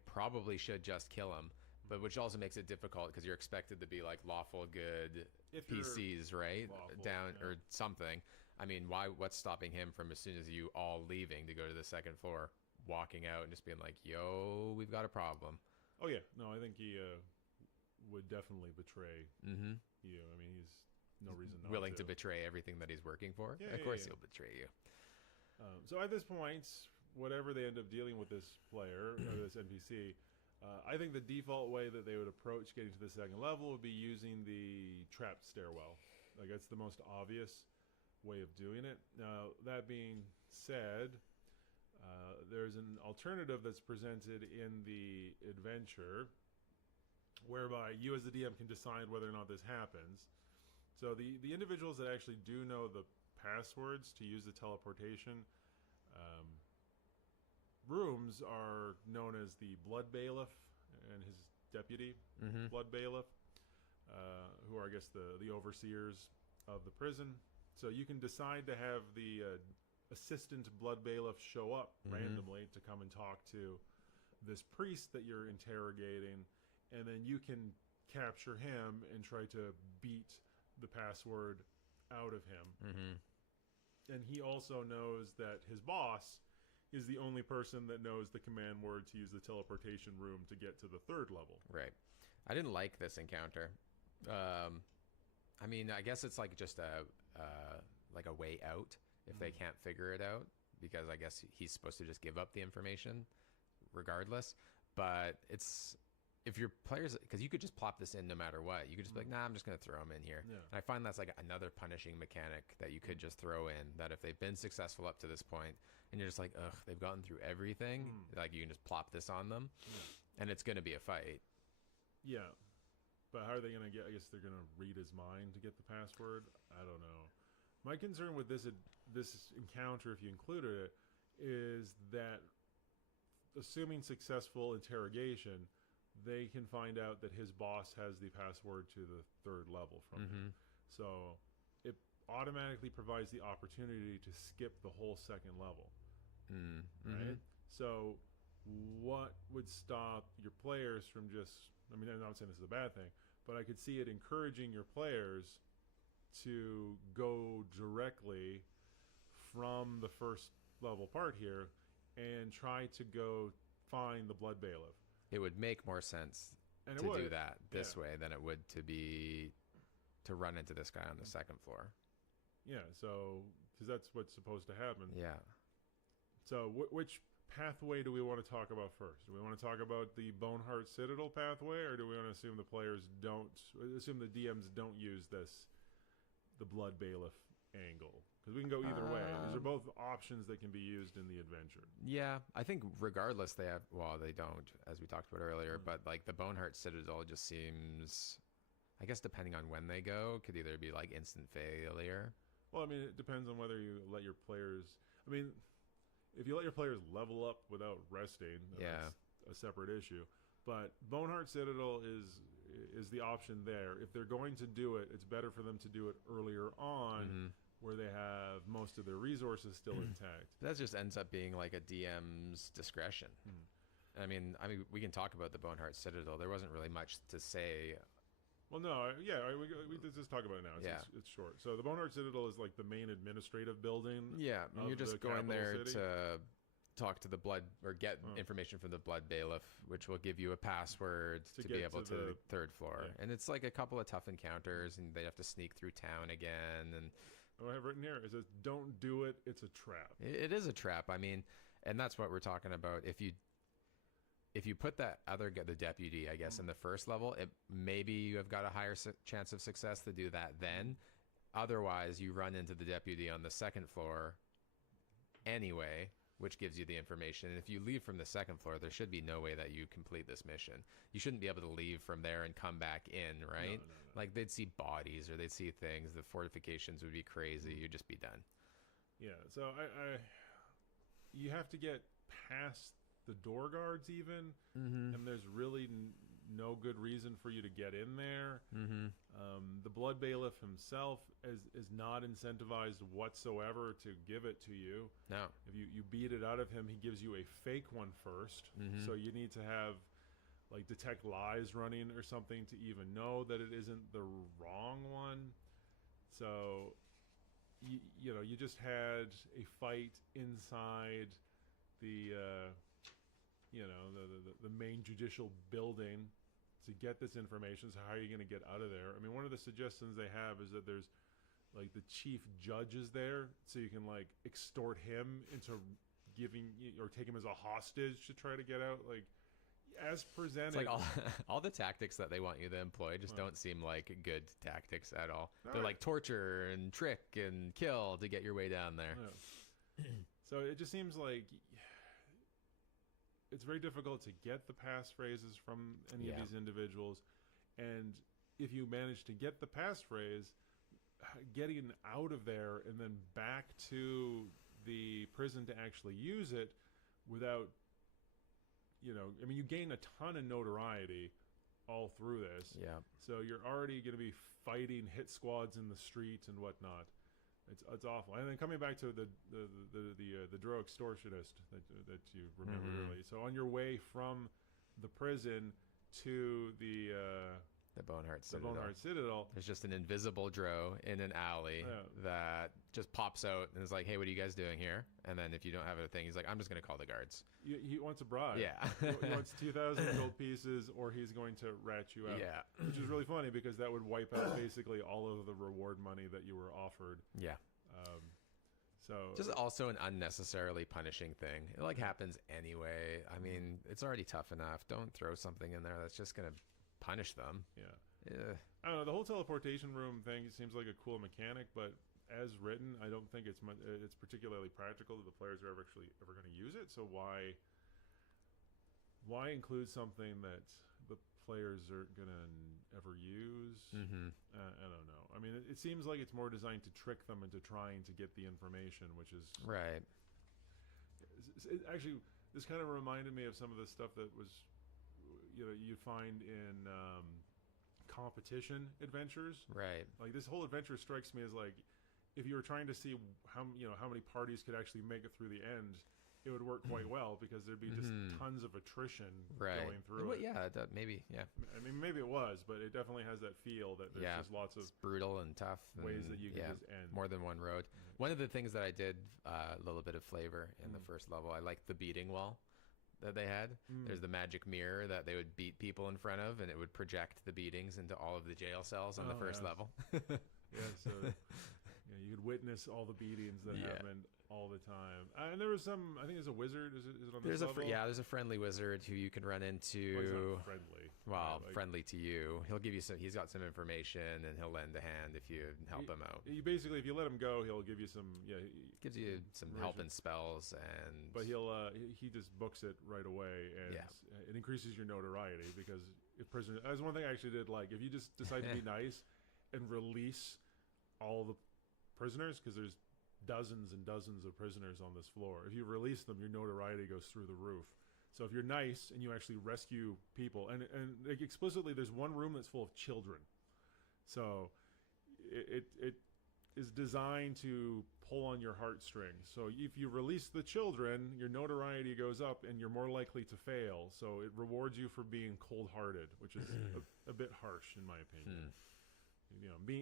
probably should just kill him. But which also makes it difficult because you're expected to be like lawful good PCs, right? Or something. What's stopping him from, as soon as you all leaving to go to the second floor, walking out and just being like, yo, we've got a problem? Oh yeah, no, I think he would definitely betray you. He's no reason not willing to betray everything that he's working for. Of course he'll betray you. So at this point, whatever they end up dealing with this player or this NPC, I think the default way that they would approach getting to the second level would be using the trapped stairwell. Like, that's the most obvious way of doing it. Now, that being said, there's an alternative that's presented in the adventure whereby you as the DM can decide whether or not this happens. So the individuals that actually do know the passwords to use the teleportation rooms are known as the Blood Bailiff and his deputy, Blood Bailiff, who are, I guess, the overseers of the prison. So you can decide to have the assistant Blood Bailiff show up randomly to come and talk to this priest that you're interrogating, and then you can capture him and try to beat the password out of him. And he also knows that his boss is the only person that knows the command word to use the teleportation room to get to the third level. Right. I didn't like this encounter. I mean, I guess it's like just a way out if they can't figure it out, because I guess he's supposed to just give up the information regardless. But it's, if your players, because you could just plop this in no matter what. You could just be like, nah, I'm just going to throw them in here. Yeah. And I find that's like another punishing mechanic that you could just throw in, that if they've been successful up to this point and you're just like, ugh, they've gotten through everything, like you can just plop this on them and it's going to be a fight. Yeah. But how are they going to get, I guess they're going to read his mind to get the password? I don't know. My concern with this encounter, if you included it, is that assuming successful interrogation, they can find out that his boss has the password to the third level from him. So it automatically provides the opportunity to skip the whole second level. Right? So what would stop your players from just, I mean, I'm not saying this is a bad thing, but I could see it encouraging your players to go directly from the first level part here and try to go find the Blood Bailiff. It would make more sense to do that this way than it would to run into this guy on the second floor. Yeah, so, because that's what's supposed to happen. Yeah. So which pathway do we want to talk about first? Do we want to talk about the Boneheart Citadel pathway, or do we want to assume the DMs don't use the Blood Bailiff angle? Because we can go either way. These are both options that can be used in the adventure. Yeah, I think regardless they have, well, they don't, as we talked about earlier, but like the Boneheart Citadel just seems, I guess depending on when they go, could either be like instant failure. Well, I mean, it depends on whether you let your players, I mean, if you let your players level up without resting, that's a separate issue. But Boneheart Citadel is the option there. If they're going to do it, it's better for them to do it earlier on, where they have most of their resources still intact. That just ends up being like a DM's discretion. I mean, we can talk about the Boneheart Citadel. There wasn't really much to say. Well, no, we just talk about it now. It's short. So the Boneheart Citadel is like the main administrative building. Yeah, you're just going there to talk to the blood, or get information from the Blood Bailiff, which will give you a password to be able to the third floor. Yeah. And it's like a couple of tough encounters, and they have to sneak through town again. And what I have written here is, don't do it. It's a trap. It is a trap. I mean, and that's what we're talking about. If you put that the deputy, I guess, in the first level, maybe you have got a higher chance of success to do that then. Otherwise, you run into the deputy on the second floor anyway, which gives you the information. And if you leave from the second floor, there should be no way that you complete this mission. You shouldn't be able to leave from there and come back in, right? No. Like, they'd see bodies or they'd see things. The fortifications would be crazy. You'd just be done. Yeah, so you have to get past the door guards even, and there's really no good reason for you to get in there. The Blood Bailiff himself is not incentivized whatsoever to give it to you. No. If you beat it out of him, he gives you a fake one first. So you need to have like detect lies running or something to even know that it isn't the wrong one. So you just had a fight inside the the main judicial building to get this information. So how are you going to get out of there? I mean, one of the suggestions they have is that there's like the chief judge is there, so you can like extort him into giving, or take him as a hostage to try to get out. Like, as presented, it's like all the tactics that they want you to employ just don't seem like good tactics at all. They're like torture and trick and kill to get your way down there. So it just seems like it's very difficult to get the passphrases from any of these individuals. And if you manage to get the passphrase, getting out of there and then back to the prison to actually use it without, I mean, you gain a ton of notoriety all through this. Yeah. So you're already going to be fighting hit squads in the streets and whatnot. It's awful. And then coming back to the Drow extortionist that you remembered earlier. So on your way from the prison to the The Boneheart the Citadel. Boneheart Citadel. There's just an invisible dro in an alley that just pops out and is like, hey, what are you guys doing here? And then if you don't have a thing, he's like, I'm just going to call the guards. He wants a bribe. Yeah. He wants 2,000 gold pieces, or he's going to rat you out. Yeah. Which is really funny because that would wipe out basically all of the reward money that you were offered. Yeah. So just also an unnecessarily punishing thing. It like happens anyway. I mean, it's already tough enough. Don't throw something in there that's just going to punish them. Yeah. I don't know. The whole teleportation room thing seems like a cool mechanic, but as written, I don't think it's particularly practical that the players are ever going to use it. So why include something that the players aren't going to ever use? I don't know. I mean, it seems like it's more designed to trick them into trying to get the information, which is right. Actually, this kind of reminded me of some of the stuff that was, you find in competition adventures. Right. Like this whole adventure strikes me as like, if you were trying to see how many parties could actually make it through the end, it would work quite well because there'd be just tons of attrition going through it. Yeah, maybe. Yeah. I mean, maybe it was, but it definitely has that feel that there's just lots of brutal and tough ways that you can just end. More than one road. One of the things that I did a little bit of flavor in the first level, I liked the beating wall that they had. There's the magic mirror that they would beat people in front of, and it would project the beatings into all of the jail cells on the first level. So you could witness all the beatings that happened all the time. And there was some, I think there's a wizard. Is it on this level? There's a friendly wizard who you can run into. Well, he's not friendly. Well, friendly to you. He'll give you he's got some information and he'll lend a hand if you help him out. You basically, if you let him go, he'll give you some, gives you some help and spells but he just books it right away, and it increases your notoriety because if prisoners, that's one thing I actually did like, if you just decide to be nice and release all the prisoners, because there's dozens and dozens of prisoners on this floor. If you release them, your notoriety goes through the roof. So if you're nice and you actually rescue people, and like explicitly, there's one room that's full of children. So it is designed to pull on your heartstrings. So if you release the children, your notoriety goes up and you're more likely to fail. So it rewards you for being cold-hearted, which is a bit harsh in my opinion.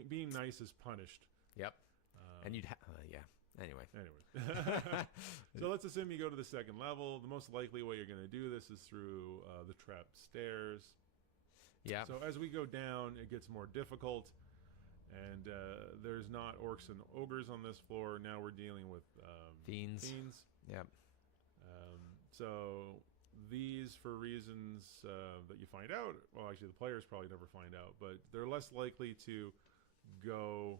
Being nice is punished. Yep. And you'd Anyway. So let's assume you go to the second level. The most likely way you're going to do this is through the trapped stairs. Yeah. So as we go down, it gets more difficult. And there's not orcs and ogres on this floor. Now we're dealing with fiends. Yep. So these, for reasons that you find out, well, actually the players probably never find out, but they're less likely to go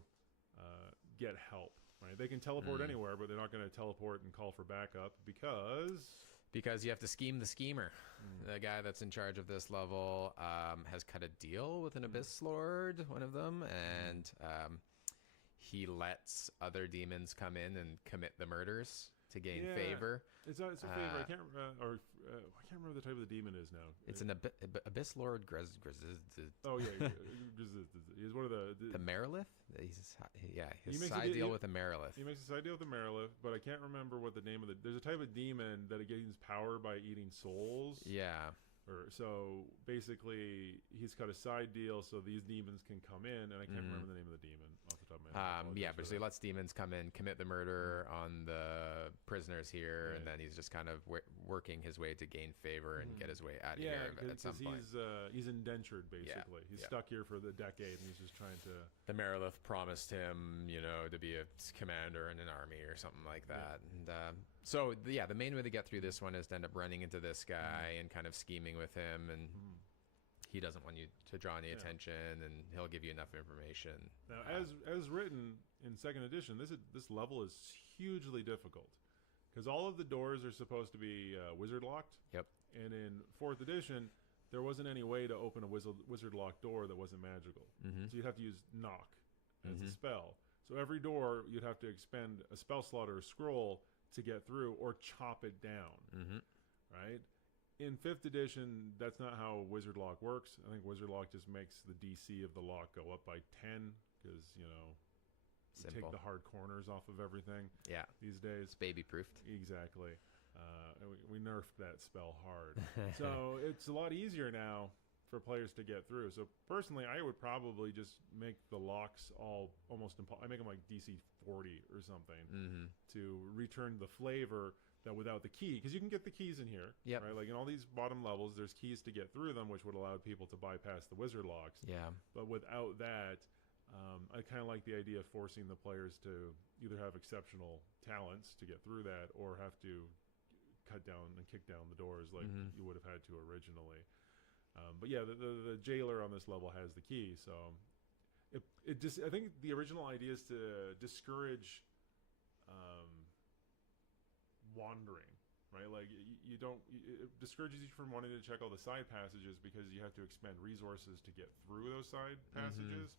get help. Right? They can teleport anywhere, but they're not going to teleport and call for backup because you have to scheme the schemer. The guy that's in charge of this level has cut a deal with an Abyss Lord, one of them, and he lets other demons come in and commit the murders to gain favor. It's a favor. I can't remember the type of the demon is now. It's an Abyss Lord Oh yeah, he's one of the Merilith. His side deal with the Merilith. He makes a side deal with the Merilith, but I can't remember what the name of there's a type of demon that it gains power by eating souls. Yeah. So basically, he's got a side deal, so these demons can come in, and I can't remember the name of the demon off the top of my head. But so he lets demons come in, commit the murder on the prisoners here, and then he's just kind of working his way to gain favor and get his way out of here at some point. He's indentured, basically. He's stuck here for the decade, and he's just trying to... The Merilith promised him, to be a commander in an army or something like that. And the main way to get through this one is to end up running into this guy and kind of scheming with him, and he doesn't want you to draw any attention, and he'll give you enough information. Now, as written in second edition, this level is hugely difficult because all of the doors are supposed to be wizard locked. Yep. And in fourth edition, there wasn't any way to open a wizard locked door that wasn't magical. So you'd have to use knock as a spell. So every door you'd have to expend a spell slot or a scroll to get through, or chop it down. Right? In 5th edition, that's not how Wizard Lock works. I think Wizard Lock just makes the DC of the lock go up by 10 because, you take the hard corners off of everything these days. It's baby-proofed. Exactly. We nerfed that spell hard. So it's a lot easier now for players to get through. So personally, I would probably just make the locks all almost I make them like DC 40 or something to return the flavor that without the key, because you can get the keys in here, right? Like in all these bottom levels, there's keys to get through them, which would allow people to bypass the wizard locks. Yeah. But without that, I kind of like the idea of forcing the players to either have exceptional talents to get through that, or have to cut down and kick down the doors like you would have had to originally. But yeah, the jailer on this level has the key, so it just, I think the original idea is to discourage wandering, right? Like you don't, it discourages you from wanting to check all the side passages because you have to expend resources to get through those side passages.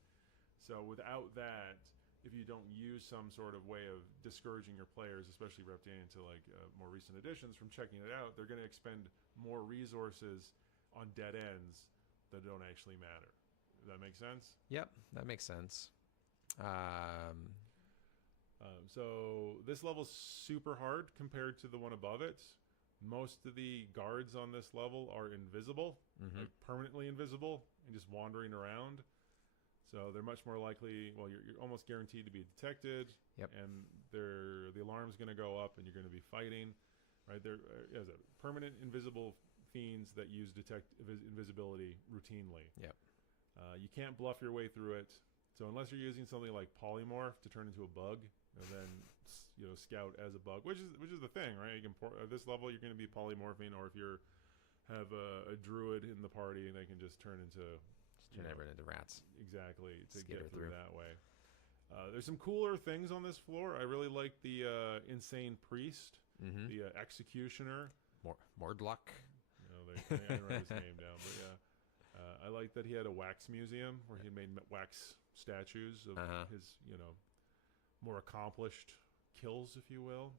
So without that, if you don't use some sort of way of discouraging your players, especially if you're updating into like more recent editions, from checking it out, they're going to expend more resources on dead ends that don't actually matter. Does that make sense? Yep, that makes sense. So this level's super hard compared to the one above it. Most of the guards on this level are invisible, like permanently invisible, and just wandering around. So they're much more likely, well, you're almost guaranteed to be detected, and the alarm's going to go up, and you're going to be fighting, right? There is a permanent invisible fiends that use detect invisibility routinely. You can't bluff your way through it. So unless you're using something like polymorph to turn into a bug, and then scout as a bug, which is the thing, right? You can at this level you're going to be polymorphing, or if you have a druid in the party, and they can just turn everyone into rats. Exactly, to get through that way. There's some cooler things on this floor. I really like the insane priest, the executioner. Mordluck. I didn't write his name down, but yeah. I like that he had a wax museum where he made wax statues of his, more accomplished kills, if you will.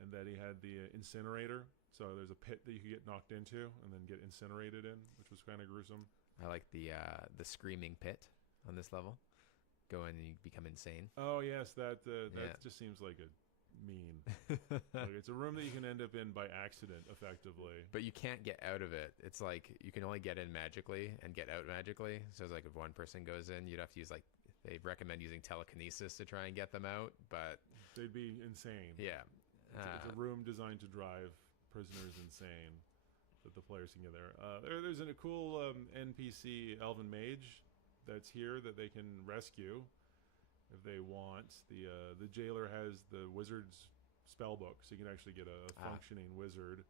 And that he had the incinerator. So there's a pit that you could get knocked into and then get incinerated in, which was kind of gruesome. I like the screaming pit on this level. Go in and you become insane. Oh yes, that just seems like a mean. Like it's a room that you can end up in by accident, effectively. But you can't get out of it. It's like you can only get in magically and get out magically. So it's like if one person goes in, you'd have to use they recommend using telekinesis to try and get them out, but they'd be insane. Yeah. It's a room designed to drive prisoners insane that the players can get there. There's a cool NPC elven mage that's here that they can rescue if they want. The jailer has the wizard's spell book, so you can actually get a functioning wizard.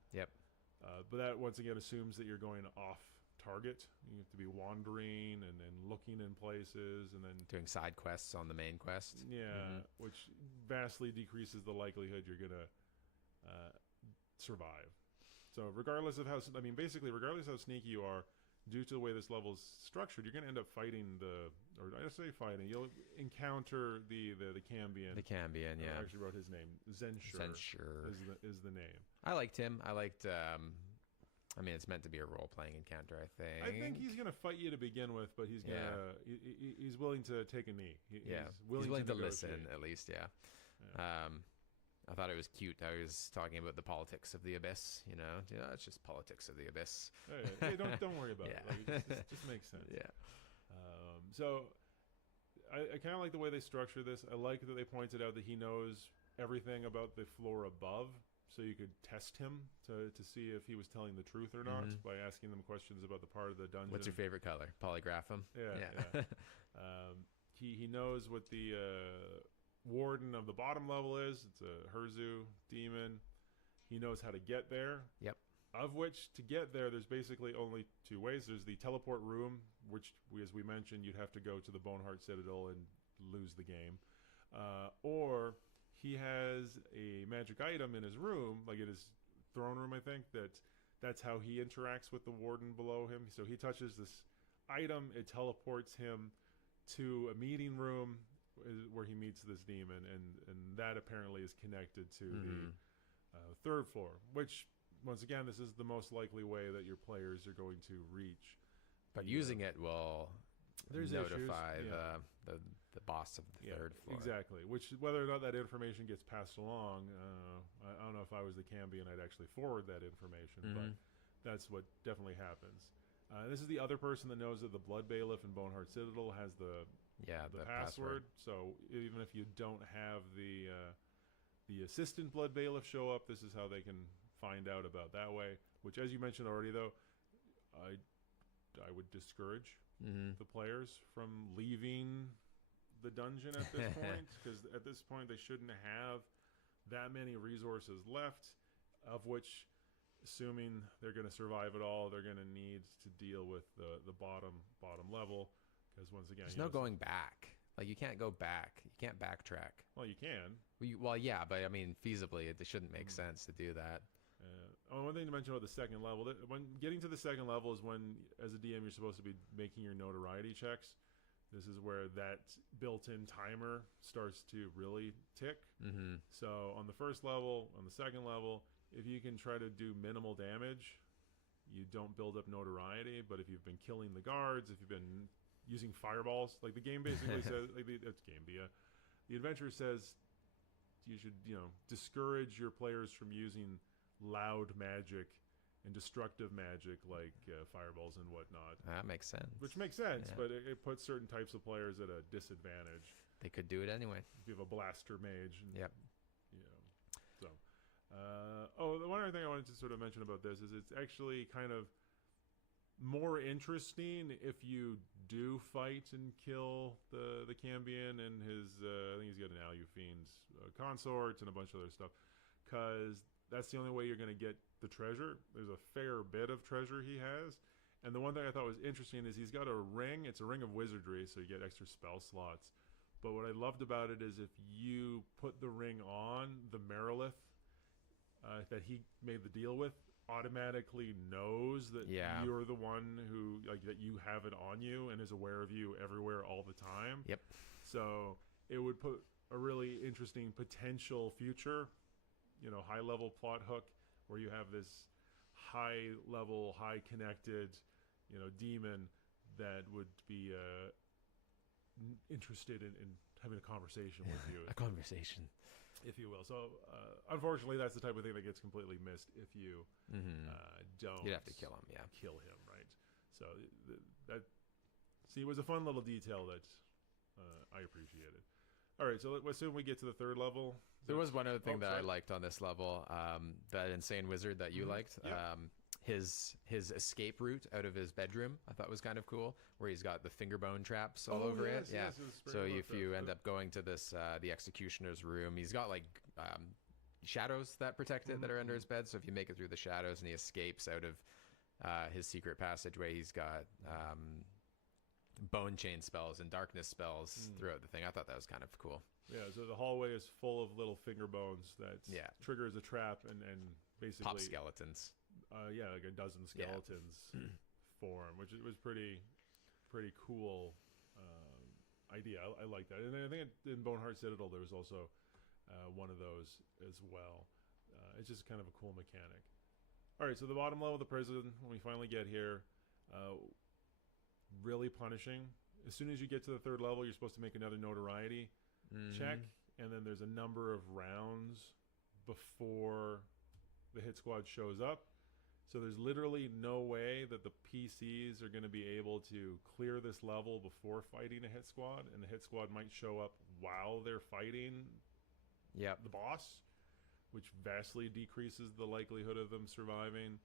But that once again assumes that you're going off target. You have to be wandering and looking in places and then doing side quests on the main quest. Which vastly decreases the likelihood you're gonna survive. So regardless of basically regardless of how sneaky you are, due to the way this level is structured, you're going to end up fighing you'll encounter the Cambion. The Cambion, yeah. I actually wrote his name. Zenshur is the name. I liked him. I liked, it's meant to be a role-playing encounter, I think. I think he's going to fight you to begin with, but he's willing to take a knee. He's willing to listen, at least, yeah. I thought it was cute. I was talking about the politics of the abyss. It's just politics of the abyss. Hey, don't worry about it. Like, it just makes sense. Yeah. So I kind of like the way they structure this. I like that they pointed out that he knows everything about the floor above, so you could test him to see if he was telling the truth or not by asking them questions about the part of the dungeon. What's your favorite color? Polygraph him. Yeah. He knows what the warden of the bottom level is. It's a Herzu demon. He knows how to get there. Yep. Of which, to get there, there's basically only two ways. There's the teleport room, which, as we mentioned, you'd have to go to the Boneheart Citadel and lose the game. Or he has a magic item in his room, like in his throne room, I think, that's how he interacts with the warden below him. So he touches this item, it teleports him to a meeting room where he meets this demon, and that apparently is connected to the third floor, which, once again, this is the most likely way that your players are going to reach. But using it will notify the boss of the third floor. Exactly, which whether or not that information gets passed along, I don't know if I was the Cambion, I'd actually forward that information, but that's what definitely happens. This is the other person that knows that the Blood Bailiff in Boneheart Citadel has the password. So even if you don't have the assistant Blood Bailiff show up, this is how they can find out about that way. Which, as you mentioned already, though, I would discourage the players from leaving the dungeon at this point, because at this point they shouldn't have that many resources left, of which, assuming they're going to survive it all, they're going to need to deal with the bottom level, because once again, there's no going back. Like, you can't go back. You can't backtrack. Well, you can. Well, yeah, but I mean, feasibly, it shouldn't make sense to do that. One thing to mention about the second level, when getting to the second level is when, as a DM, you're supposed to be making your notoriety checks. This is where that built-in timer starts to really tick. So on the first level, on the second level, if you can try to do minimal damage, you don't build up notoriety. But if you've been killing the guards, if you've been using fireballs, like the game basically says, like the adventure says, you should discourage your players from using loud magic and destructive magic like fireballs and whatnot. That makes sense. Which makes sense, but it puts certain types of players at a disadvantage. They could do it anyway. If you have a blaster mage. And, yep. So, the one other thing I wanted to sort of mention about this is it's actually kind of more interesting if you do fight and kill the Cambion and his, I think he's got an Alufiend consort and a bunch of other stuff, because that's the only way you're going to get the treasure. There's a fair bit of treasure he has. And the one thing I thought was interesting is he's got a ring. It's a ring of wizardry, so you get extra spell slots. But what I loved about it is if you put the ring on, the Merilith that he made the deal with automatically knows that you're the one who, like, that you have it on you and is aware of you everywhere all the time. Yep. So it would put a really interesting potential future, high-level plot hook where you have this high-level, high-connected, demon that would be interested in having a conversation with you. A conversation. If you will. So, unfortunately, that's the type of thing that gets completely missed if you don't... You'd have to kill him, Kill him, right? So, it was a fun little detail that I appreciated. All right, so let's assume we get to the third level. There was one other thing that I liked on this level, that insane wizard that you liked. Yep. His escape route out of his bedroom, I thought was kind of cool, where he's got the finger bone traps all over it. Yeah. So if you end up going to this the executioner's room, he's got like shadows that protect it that are under his bed. So if you make it through the shadows and he escapes out of his secret passageway, he's got bone chain spells and darkness spells throughout the thing. I thought that was kind of cool. Yeah, so the hallway is full of little finger bones that triggers a trap and basically pop skeletons. Like a dozen skeletons form, which was pretty cool idea. I like that. And I think in Boneheart Citadel there was also one of those as well. It's just kind of a cool mechanic. All right, so the bottom level of the prison, when we finally get here, really punishing. As soon as you get to the third level, you're supposed to make another notoriety check, and then there's a number of rounds before the hit squad shows up. So there's literally no way that the PCs are going to be able to clear this level before fighting a hit squad, and the hit squad might show up while they're fighting the boss, which vastly decreases the likelihood of them surviving.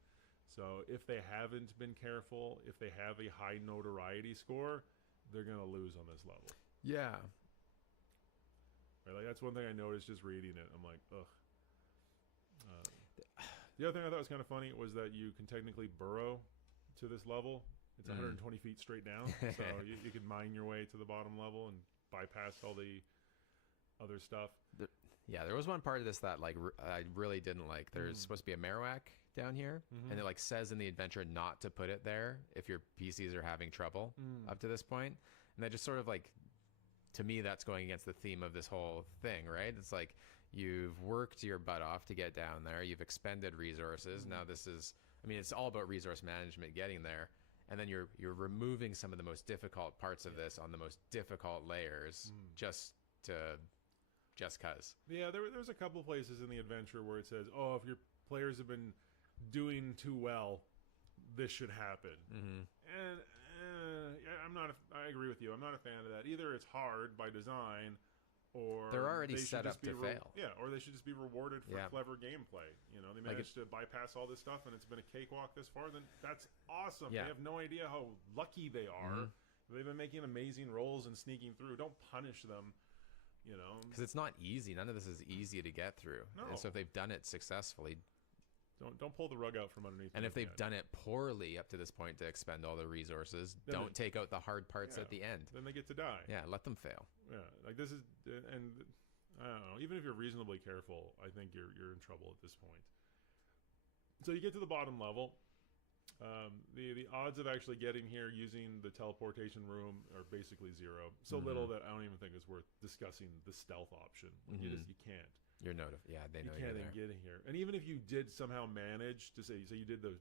So if they haven't been careful, if they have a high notoriety score, they're going to lose on this level. Yeah. Right, like that's one thing I noticed just reading it. I'm like, ugh. The other thing I thought was kind of funny was that you can technically burrow to this level. It's 120 feet straight down, so you can mine your way to the bottom level and bypass all the other stuff. There was one part of this that I really didn't like. There's supposed to be a Marowak down here, and it says in the adventure not to put it there if your PCs are having trouble up to this point. And that just sort of to me, that's going against the theme of this whole thing, right? It's like you've worked your butt off to get down there. You've expended resources. Now this is, it's all about resource management getting there. And then you're removing some of the most difficult parts of this on the most difficult layers just cause. Yeah, there's a couple places in the adventure where it says, oh, if your players have been doing too well, this should happen. And I agree with you. I'm not a fan of that. Either it's hard by design, or they're already they set up to fail. Yeah, or they should just be rewarded for clever gameplay. You know, they managed to bypass all this stuff, and it's been a cakewalk this far. Then that's awesome. Yeah. They have no idea how lucky they are. They've been making amazing rolls and sneaking through. Don't punish them. You know, because it's not easy. None of this is easy to get through. No. And so if they've done it successfully, don't pull the rug out from underneath. And if they've done it poorly up to this point to expend all the resources, then don't take out the hard parts at the end. Then they get to die. Yeah, let them fail. Yeah, like this is, and I don't know. Even if you're reasonably careful, I think you're in trouble at this point. So you get to the bottom level. The odds of actually getting here using the teleportation room are basically zero. So little that I don't even think it's worth discussing the stealth option. You can't. You're yeah, they know you can't you're even there. get in here. And even if you did somehow manage to say you did the,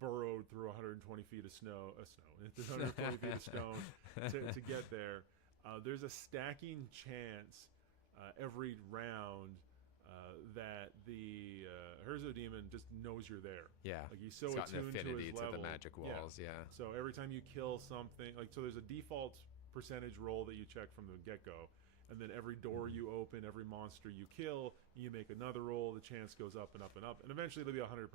burrowed through 120 feet of 120 feet of stone to get there, there's a stacking chance every round that the Herzo demon just knows you're there. Yeah, like he's so it's got an attuned to affinity his to level. the magic walls. Yeah. So every time you kill something, so there's a default percentage roll that you check from the get-go. And then every door you open, every monster you kill, you make another roll, the chance goes up and up and up. And eventually it'll be 100%.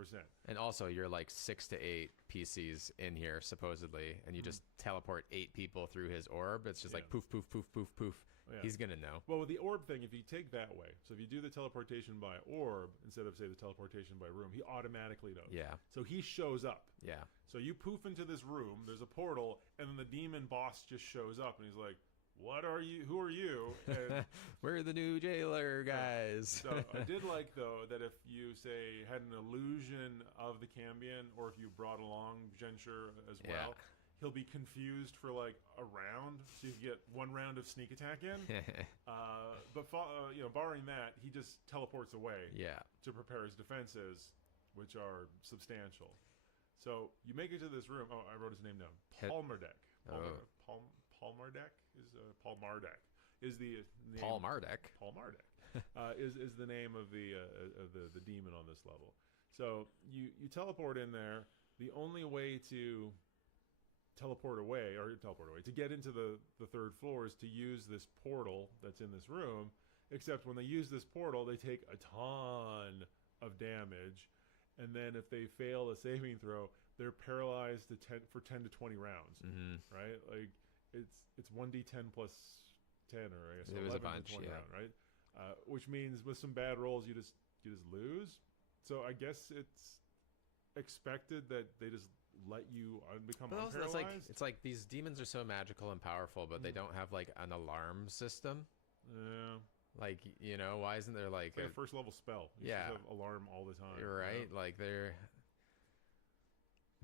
And also, you're like 6 to 8 PCs in here, supposedly, and you just teleport 8 people through his orb. It's just like poof, poof, poof, poof, poof. Yeah. He's going to know. Well, with the orb thing, if you take that way, so if you do the teleportation by orb instead of, say, the teleportation by room, he automatically knows. Yeah. So he shows up. Yeah. So you poof into this room, there's a portal, and then the demon boss just shows up, and he's like, what are you? Who are you? And we're the new jailer guys. So I did like, though, that if you, say, had an illusion of the Cambion, or if you brought along Gensher as well, he'll be confused for like a round, so you get one round of sneak attack in. But barring that, he just teleports away to prepare his defenses, which are substantial. So you make it to this room. Oh, I wrote his name down. Palmardek. Palmardek is the name. Palmardek is the name of the demon on this level. So you teleport in there. The only way to teleport away to get into the third floor is to use this portal that's in this room. Except when they use this portal, they take a ton of damage, and then if they fail a saving throw, they're paralyzed for 10 to 20 rounds. Right, like. It's 1d10 plus 10, or I guess 11 a bunch, to 20 round, right? Which means with some bad rolls, you just lose. So I guess it's expected that they just let you become unparalyzed. It's like these demons are so magical and powerful, but they don't have like an alarm system. Yeah. Like, why isn't there like a first level spell? You just have alarm all the time. You're right. Like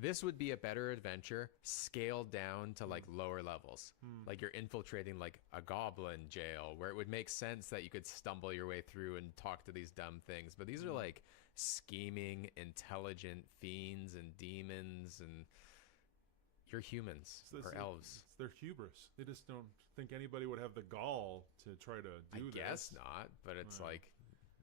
this would be a better adventure scaled down to like lower levels. Like you're infiltrating like a goblin jail, where it would make sense that you could stumble your way through and talk to these dumb things. But these are like scheming, intelligent fiends and demons, and you're humans or elves. It's their hubris. They just don't think anybody would have the gall to try to do this. I guess not, but it's like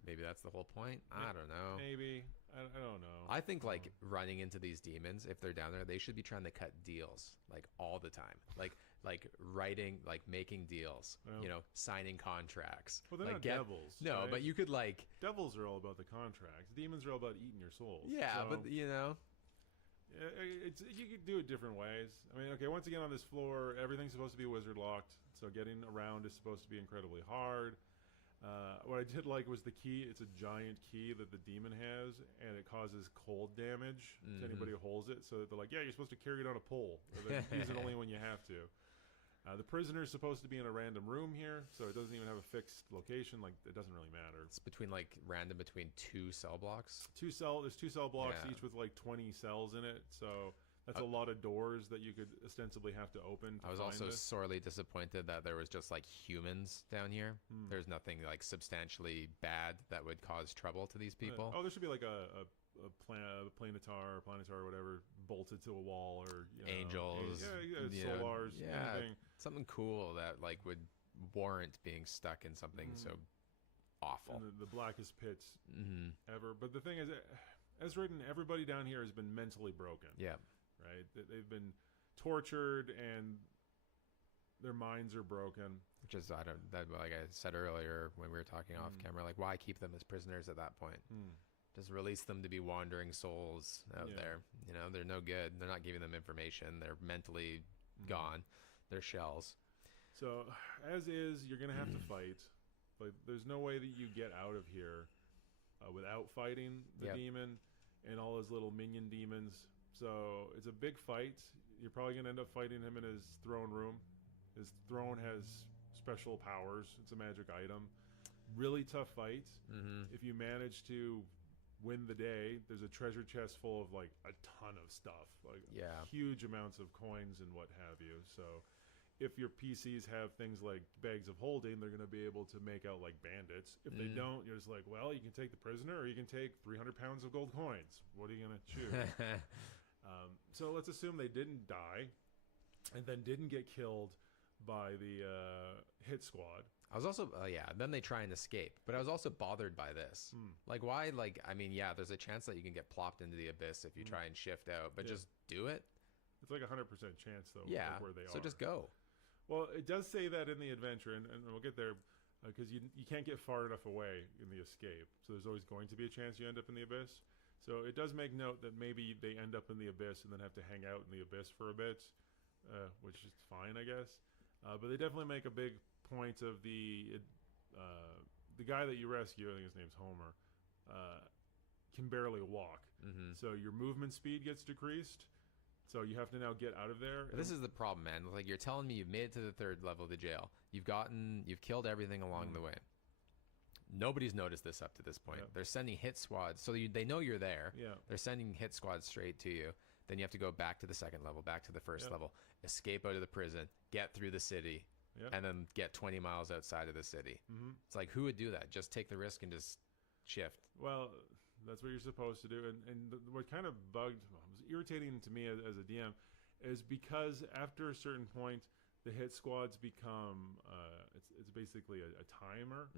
maybe that's the whole point. I don't know. Maybe. I don't know. I think like running into these demons, if they're down there, they should be trying to cut deals like all the time. Like writing, like making deals, signing contracts. Well, they're like not devils. No, right? but you could like. Devils are all about the contracts. Demons are all about eating your souls. Yeah, so, but you could do it different ways. I mean, okay, once again on this floor, everything's supposed to be wizard locked, so getting around is supposed to be incredibly hard. What I did like was the key. It's a giant key that the demon has, and it causes cold damage to anybody who holds it. So they're like, yeah, you're supposed to carry it on a pole. Use it only when you have to. The prisoner is supposed to be in a random room here, so it doesn't even have a fixed location. Like, it doesn't really matter. It's between 2 cell blocks. There's 2 cell blocks, each with like 20 cells in it. So that's a lot of doors that you could ostensibly have to open. I was also sorely disappointed that there was just like humans down here. There's nothing like substantially bad that would cause trouble to these people. There should be like a planetar or whatever bolted to a wall, or angels, solars, anything. Something cool that like would warrant being stuck in something so awful. And the blackest pits ever. But the thing is, as written, everybody down here has been mentally broken. Yeah. Right? They've been tortured and their minds are broken. Which is, like I said earlier when we were talking off camera, like, why keep them as prisoners at that point? Just release them to be wandering souls out there. You know, they're no good. They're not giving them information. They're mentally gone. They're shells. So, as is, you're going to have to fight. Like, there's no way that you get out of here without fighting the demon and all his little minion demons. So, it's a big fight. You're probably going to end up fighting him in his throne room. His throne has special powers. It's a magic item. Really tough fight. If you manage to win the day, there's a treasure chest full of like a ton of stuff, like huge amounts of coins and what have you. So if your PCs have things like bags of holding, they're going to be able to make out like bandits. If they don't, you're just like, well, you can take the prisoner or you can take 300 pounds of gold coins. What are you going to choose? So let's assume they didn't die and then didn't get killed by the hit squad. I was also, then they try and escape. But I was also bothered by this. Like, why? Like, I mean, there's a chance that you can get plopped into the abyss if you try and shift out, but just do it. It's like 100% chance, though, of where they are. So just go. Well, it does say that in the adventure, and we'll get there, because you can't get far enough away in the escape. So there's always going to be a chance you end up in the abyss. So it does make note that maybe they end up in the abyss and then have to hang out in the abyss for a bit, which is fine, I guess. But they definitely make a big point of the guy that you rescue, I think his name's Homer, can barely walk. So your movement speed gets decreased. So you have to now get out of there. This is the problem, man. Like, you're telling me you've made it to the 3rd level of the jail. You've killed everything along the way. Nobody's noticed this up to this point. They're sending hit squads. So they know you're there. They're sending hit squads straight to you. Then you have to go back to the 2nd level, back to the 1st level, escape out of the prison, get through the city, and then get 20 miles outside of the city. It's like, who would do that? Just take the risk and just shift. Well, that's what you're supposed to do. And what kind of was irritating to me as a DM is because after a certain point, the hit squads become it's basically a timer,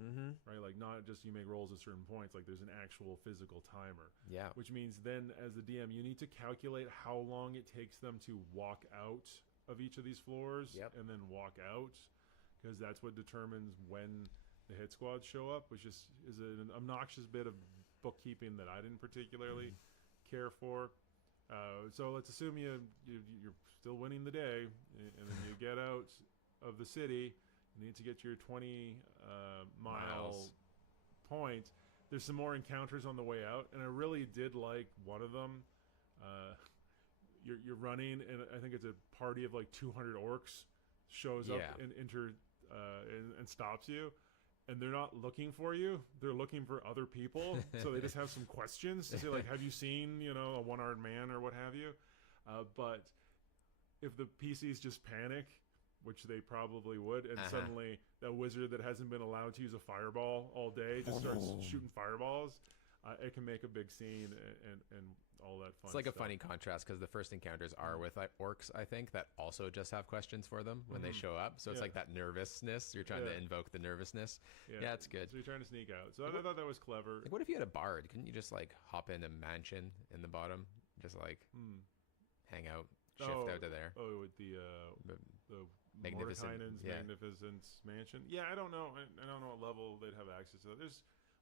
right? Like, not just you make rolls at certain points, like there's an actual physical timer. Which means then as the DM, you need to calculate how long it takes them to walk out of each of these floors and then walk out, because that's what determines when the hit squads show up, which is an obnoxious bit of bookkeeping that I didn't particularly care for. So let's assume you're still winning the day, and then you get out of the city. You need to get to your 20 mile point. There's some more encounters on the way out, and I really did like one of them. You're running, and I think it's a party of like 200 orcs shows up and and stops you. And they're not looking for you. They're looking for other people. So they just have some questions to say, like, have you seen, a one-armed man or what have you? But if the PCs just panic, which they probably would, and suddenly that wizard that hasn't been allowed to use a fireball all day just starts shooting fireballs, it can make a big scene and all that fun It's like stuff. a funny contrast, because the first encounters are with orcs, I think, that also just have questions for them when they show up. So it's like that nervousness. You're trying to invoke the nervousnness. Yeah, it's good. So you're trying to sneak out. So I thought that was clever. Like, what if you had a bard? Couldn't you just like hop in a mansion in the bottom, just like hang out, shift out of there? Oh, with the Mordekainen's magnificent mansion. Yeah, I don't know. I don't know what level they'd have access to.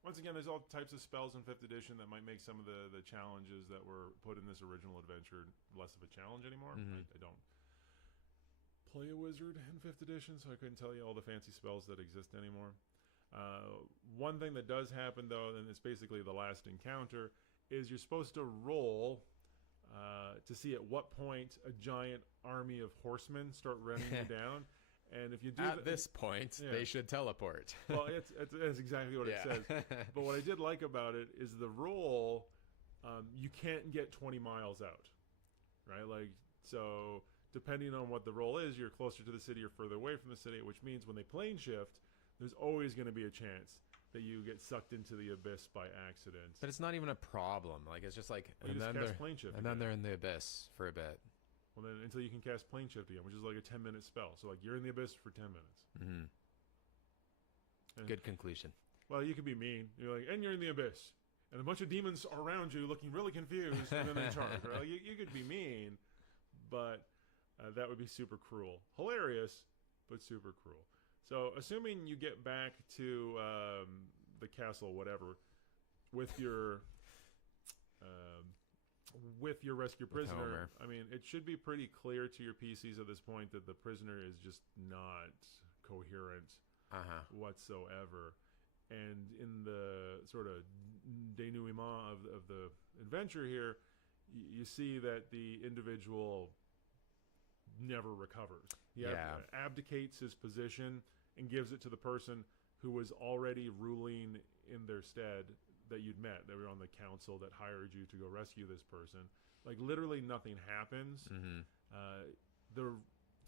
Once again, there's all types of spells in 5th edition that might make some of the challenges that were put in this original adventure less of a challenge anymore. I don't play a wizard in 5th edition, so I couldn't tell you all the fancy spells that exist anymore. One thing that does happen, though, and it's basically the last encounter, is you're supposed to roll to see at what point a giant army of horsemen start running you down. And if you do at this point, they should teleport. Well, it's exactly what it says. But what I did like about it is the roll. You can't get 20 miles out, right? Like, so depending on what the roll is, you're closer to the city or further away from the city. Which means when they plane shift, there's always going to be a chance that you get sucked into the abyss by accident. But it's not even a problem. Like, it's just like, well, then they're in the abyss for a bit. Well, then until you can cast plane shift again, which is like a 10-minute spell. So like you're in the abyss for 10 minutes. Good conclusion. Well, you could be mean. You're like, and you're in the abyss. and a bunch of demons are around you looking really confused, and then they charge. Right? Like, you could be mean, but that would be super cruel. Hilarious, but super cruel. So, assuming you get back to the castle, whatever, with your rescue prisoner, I mean, it should be pretty clear to your PCs at this point that the prisoner is just not coherent whatsoever. And in the sort of denouement of the adventure here, you see that the individual never recovers. He abdicates his position and gives it to the person who was already ruling in their stead that you'd met. They were on the council that hired you to go rescue this person. Like, literally nothing happens. The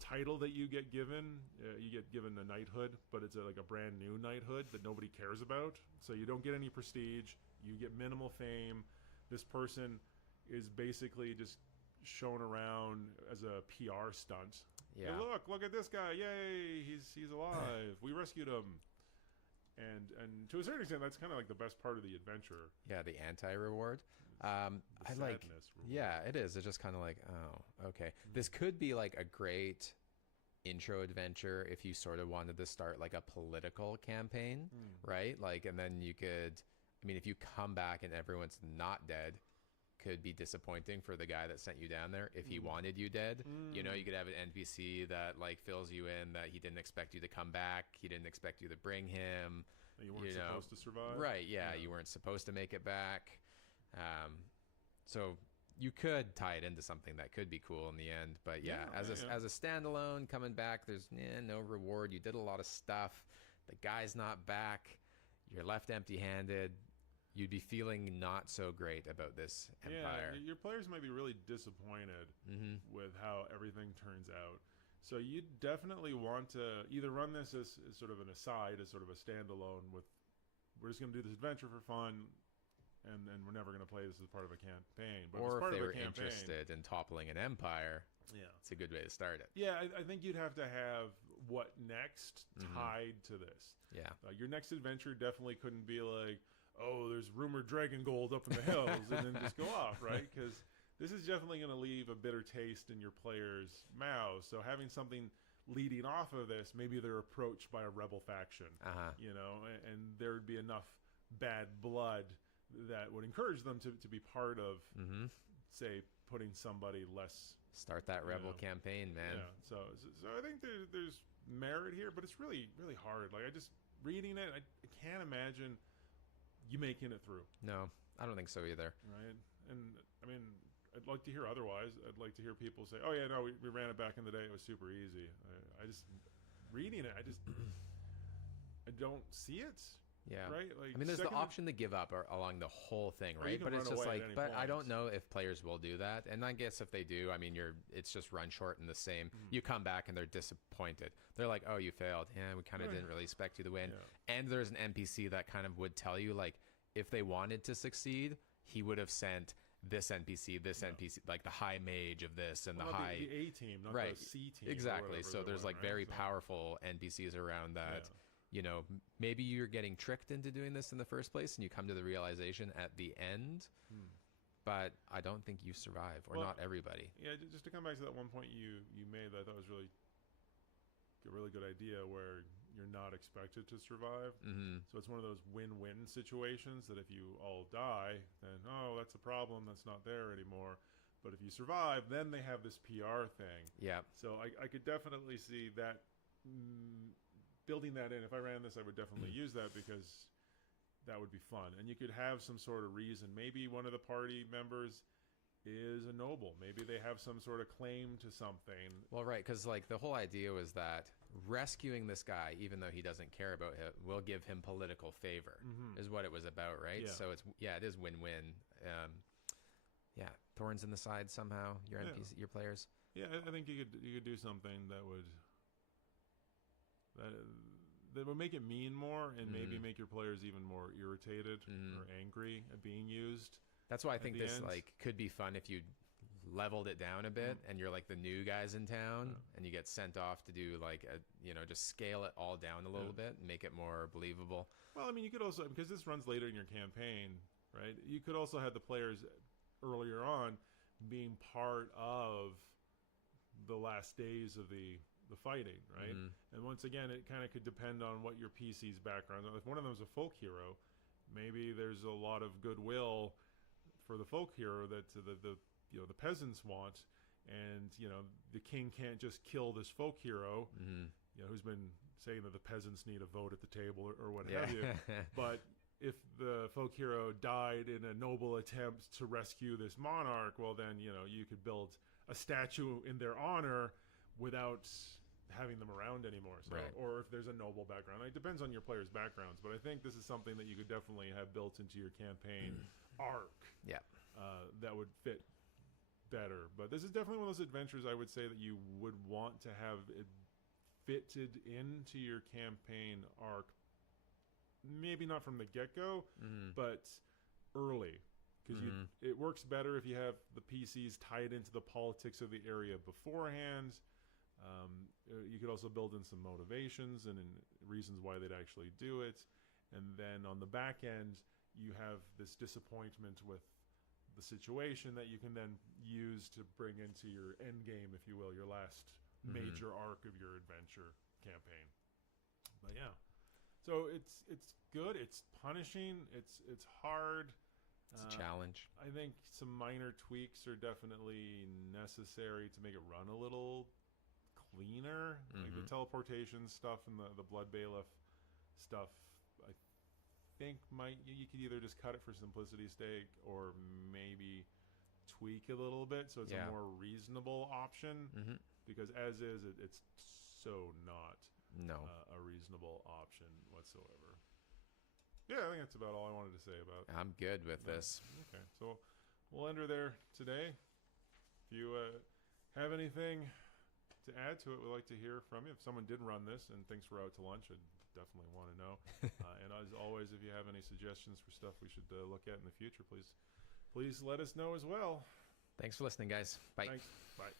title that you get given a knighthood, but it's like a brand new knighthood that nobody cares about. So you don't get any prestige. You get minimal fame. This person is basically just shown around as a PR stunt. Yeah. Hey, look at this guy. Yay, he's alive. We rescued him. And to a certain extent, that's kind of like the best part of the adventure. Yeah, the anti-reward. I like. Yeah, it is. It's just kind of like, oh, okay. This could be like a great intro adventure if you sort of wanted to start like a political campaign, right? Like, and then you could. I mean, if you come back and everyone's not dead, could be disappointing for the guy that sent you down there. If he wanted you dead, you know, you could have an NPC that like fills you in that he didn't expect you to come back. He didn't expect you to bring him. You weren't supposed to survive. Right. Yeah. You weren't supposed to make it back. So you could tie it into something that could be cool in the end. But yeah, as a standalone coming back, there's no reward. You did a lot of stuff. The guy's not back. You're left empty-handed. You'd be feeling not so great about this empire. Yeah, your players might be really disappointed with how everything turns out. So you definitely want to either run this as sort of an aside, as sort of a standalone with, we're just going to do this adventure for fun, and we're never going to play this as part of a campaign. But or if they were interested in toppling an empire, it's a good way to start it. Yeah, I think you'd have to have what next tied to this. Yeah. Your next adventure definitely couldn't be like, oh, there's rumored dragon gold up in the hills, and then just go off, right? Because this is definitely going to leave a bitter taste in your players' mouths. So having something leading off of this, maybe they're approached by a rebel faction, you know, and there would be enough bad blood that would encourage them to be part of, say, putting somebody less. Start that rebel campaign, man. Yeah. So I think there's merit here, but it's really, really hard. Like, I just reading it, I can't imagine you making it through. No, I don't think so either. Right. And I mean, I'd like to hear otherwise. I'd like to hear people say, oh yeah, no, we ran it back in the day. It was super easy. I just, reading it, I don't see it. Yeah. Right. Like, I mean, there's the option to give up along the whole thing, right? But it's just like, but I don't know if players will do that. And I guess if they do, I mean, it's just run short in the same. You come back and they're disappointed. They're like, oh, you failed. Yeah, we kind of didn't really expect you to win. Yeah. And there's an NPC that kind of would tell you, like, if they wanted to succeed, he would have sent this NPC, like the high mage of this and the high the A team, not the C team. Exactly. So there's like very powerful NPCs around that. You know, maybe you're getting tricked into doing this in the first place and you come to the realization at the end, but I don't think you survive, or not everybody. Yeah, just to come back to that one point you made that I thought was really a really good idea, where you're not expected to survive. So it's one of those win-win situations that if you all die, then, oh, that's a problem, that's not there anymore. But if you survive, then they have this PR thing. Yeah. So I could definitely see that, building that in. If I ran this, I would definitely use that, because that would be fun. And you could have some sort of reason. Maybe one of the party members is a noble. Maybe they have some sort of claim to something. Well, right, because like the whole idea was that rescuing this guy, even though he doesn't care about it, will give him political favor, is what it was about, right? Yeah. So it is win-win. Thorns in the side somehow. Your NPC, your players. Yeah, I think you could do something that would make it mean more, and maybe make your players even more irritated or angry at being used. That's why I think this like could be fun if you leveled it down a bit and you're like the new guys in town and you get sent off to do like just scale it all down a little bit and make it more believable. Well, I mean, you could also, because this runs later in your campaign, right? You could also have the players earlier on being part of the last days of the fighting, right? And once again, it kind of could depend on what your PC's background. If one of them is a folk hero, maybe there's a lot of goodwill for the folk hero that the peasants want, and the king can't just kill this folk hero, who's been saying that the peasants need a vote at the table or what have you. But if the folk hero died in a noble attempt to rescue this monarch, well then you could build a statue in their honor without having them around anymore. So, or if there's a noble background, it depends on your players' backgrounds. But I think this is something that you could definitely have built into your campaign arc. Yeah, that would fit better. But this is definitely one of those adventures I would say that you would want to have it fitted into your campaign arc. Maybe not from the get-go, but early. Because it works better if you have the PCs tied into the politics of the area beforehand. You could also build in some motivations and reasons why they'd actually do it. And then on the back end, you have this disappointment with the situation that you can then use to bring into your end game, if you will, your last major arc of your adventure campaign. But yeah, so it's good. It's punishing. It's hard. It's a challenge. I think some minor tweaks are definitely necessary to make it run a little cleaner. Like the teleportation stuff and the blood bailiff stuff, I think you could either just cut it for simplicity's sake or maybe tweak a little bit so it's a more reasonable option. Because as is, it's so not a reasonable option whatsoever. Yeah, I think that's about all I wanted to say about it. I'm good with this. Okay, so we'll end her there today. If you have anything to add to it, we'd like to hear from you. If someone did run this and thinks we're out to lunch, I'd definitely want to know. And as always, if you have any suggestions for stuff we should look at in the future, please let us know as well. Thanks for listening, guys. Bye. Thanks. Bye.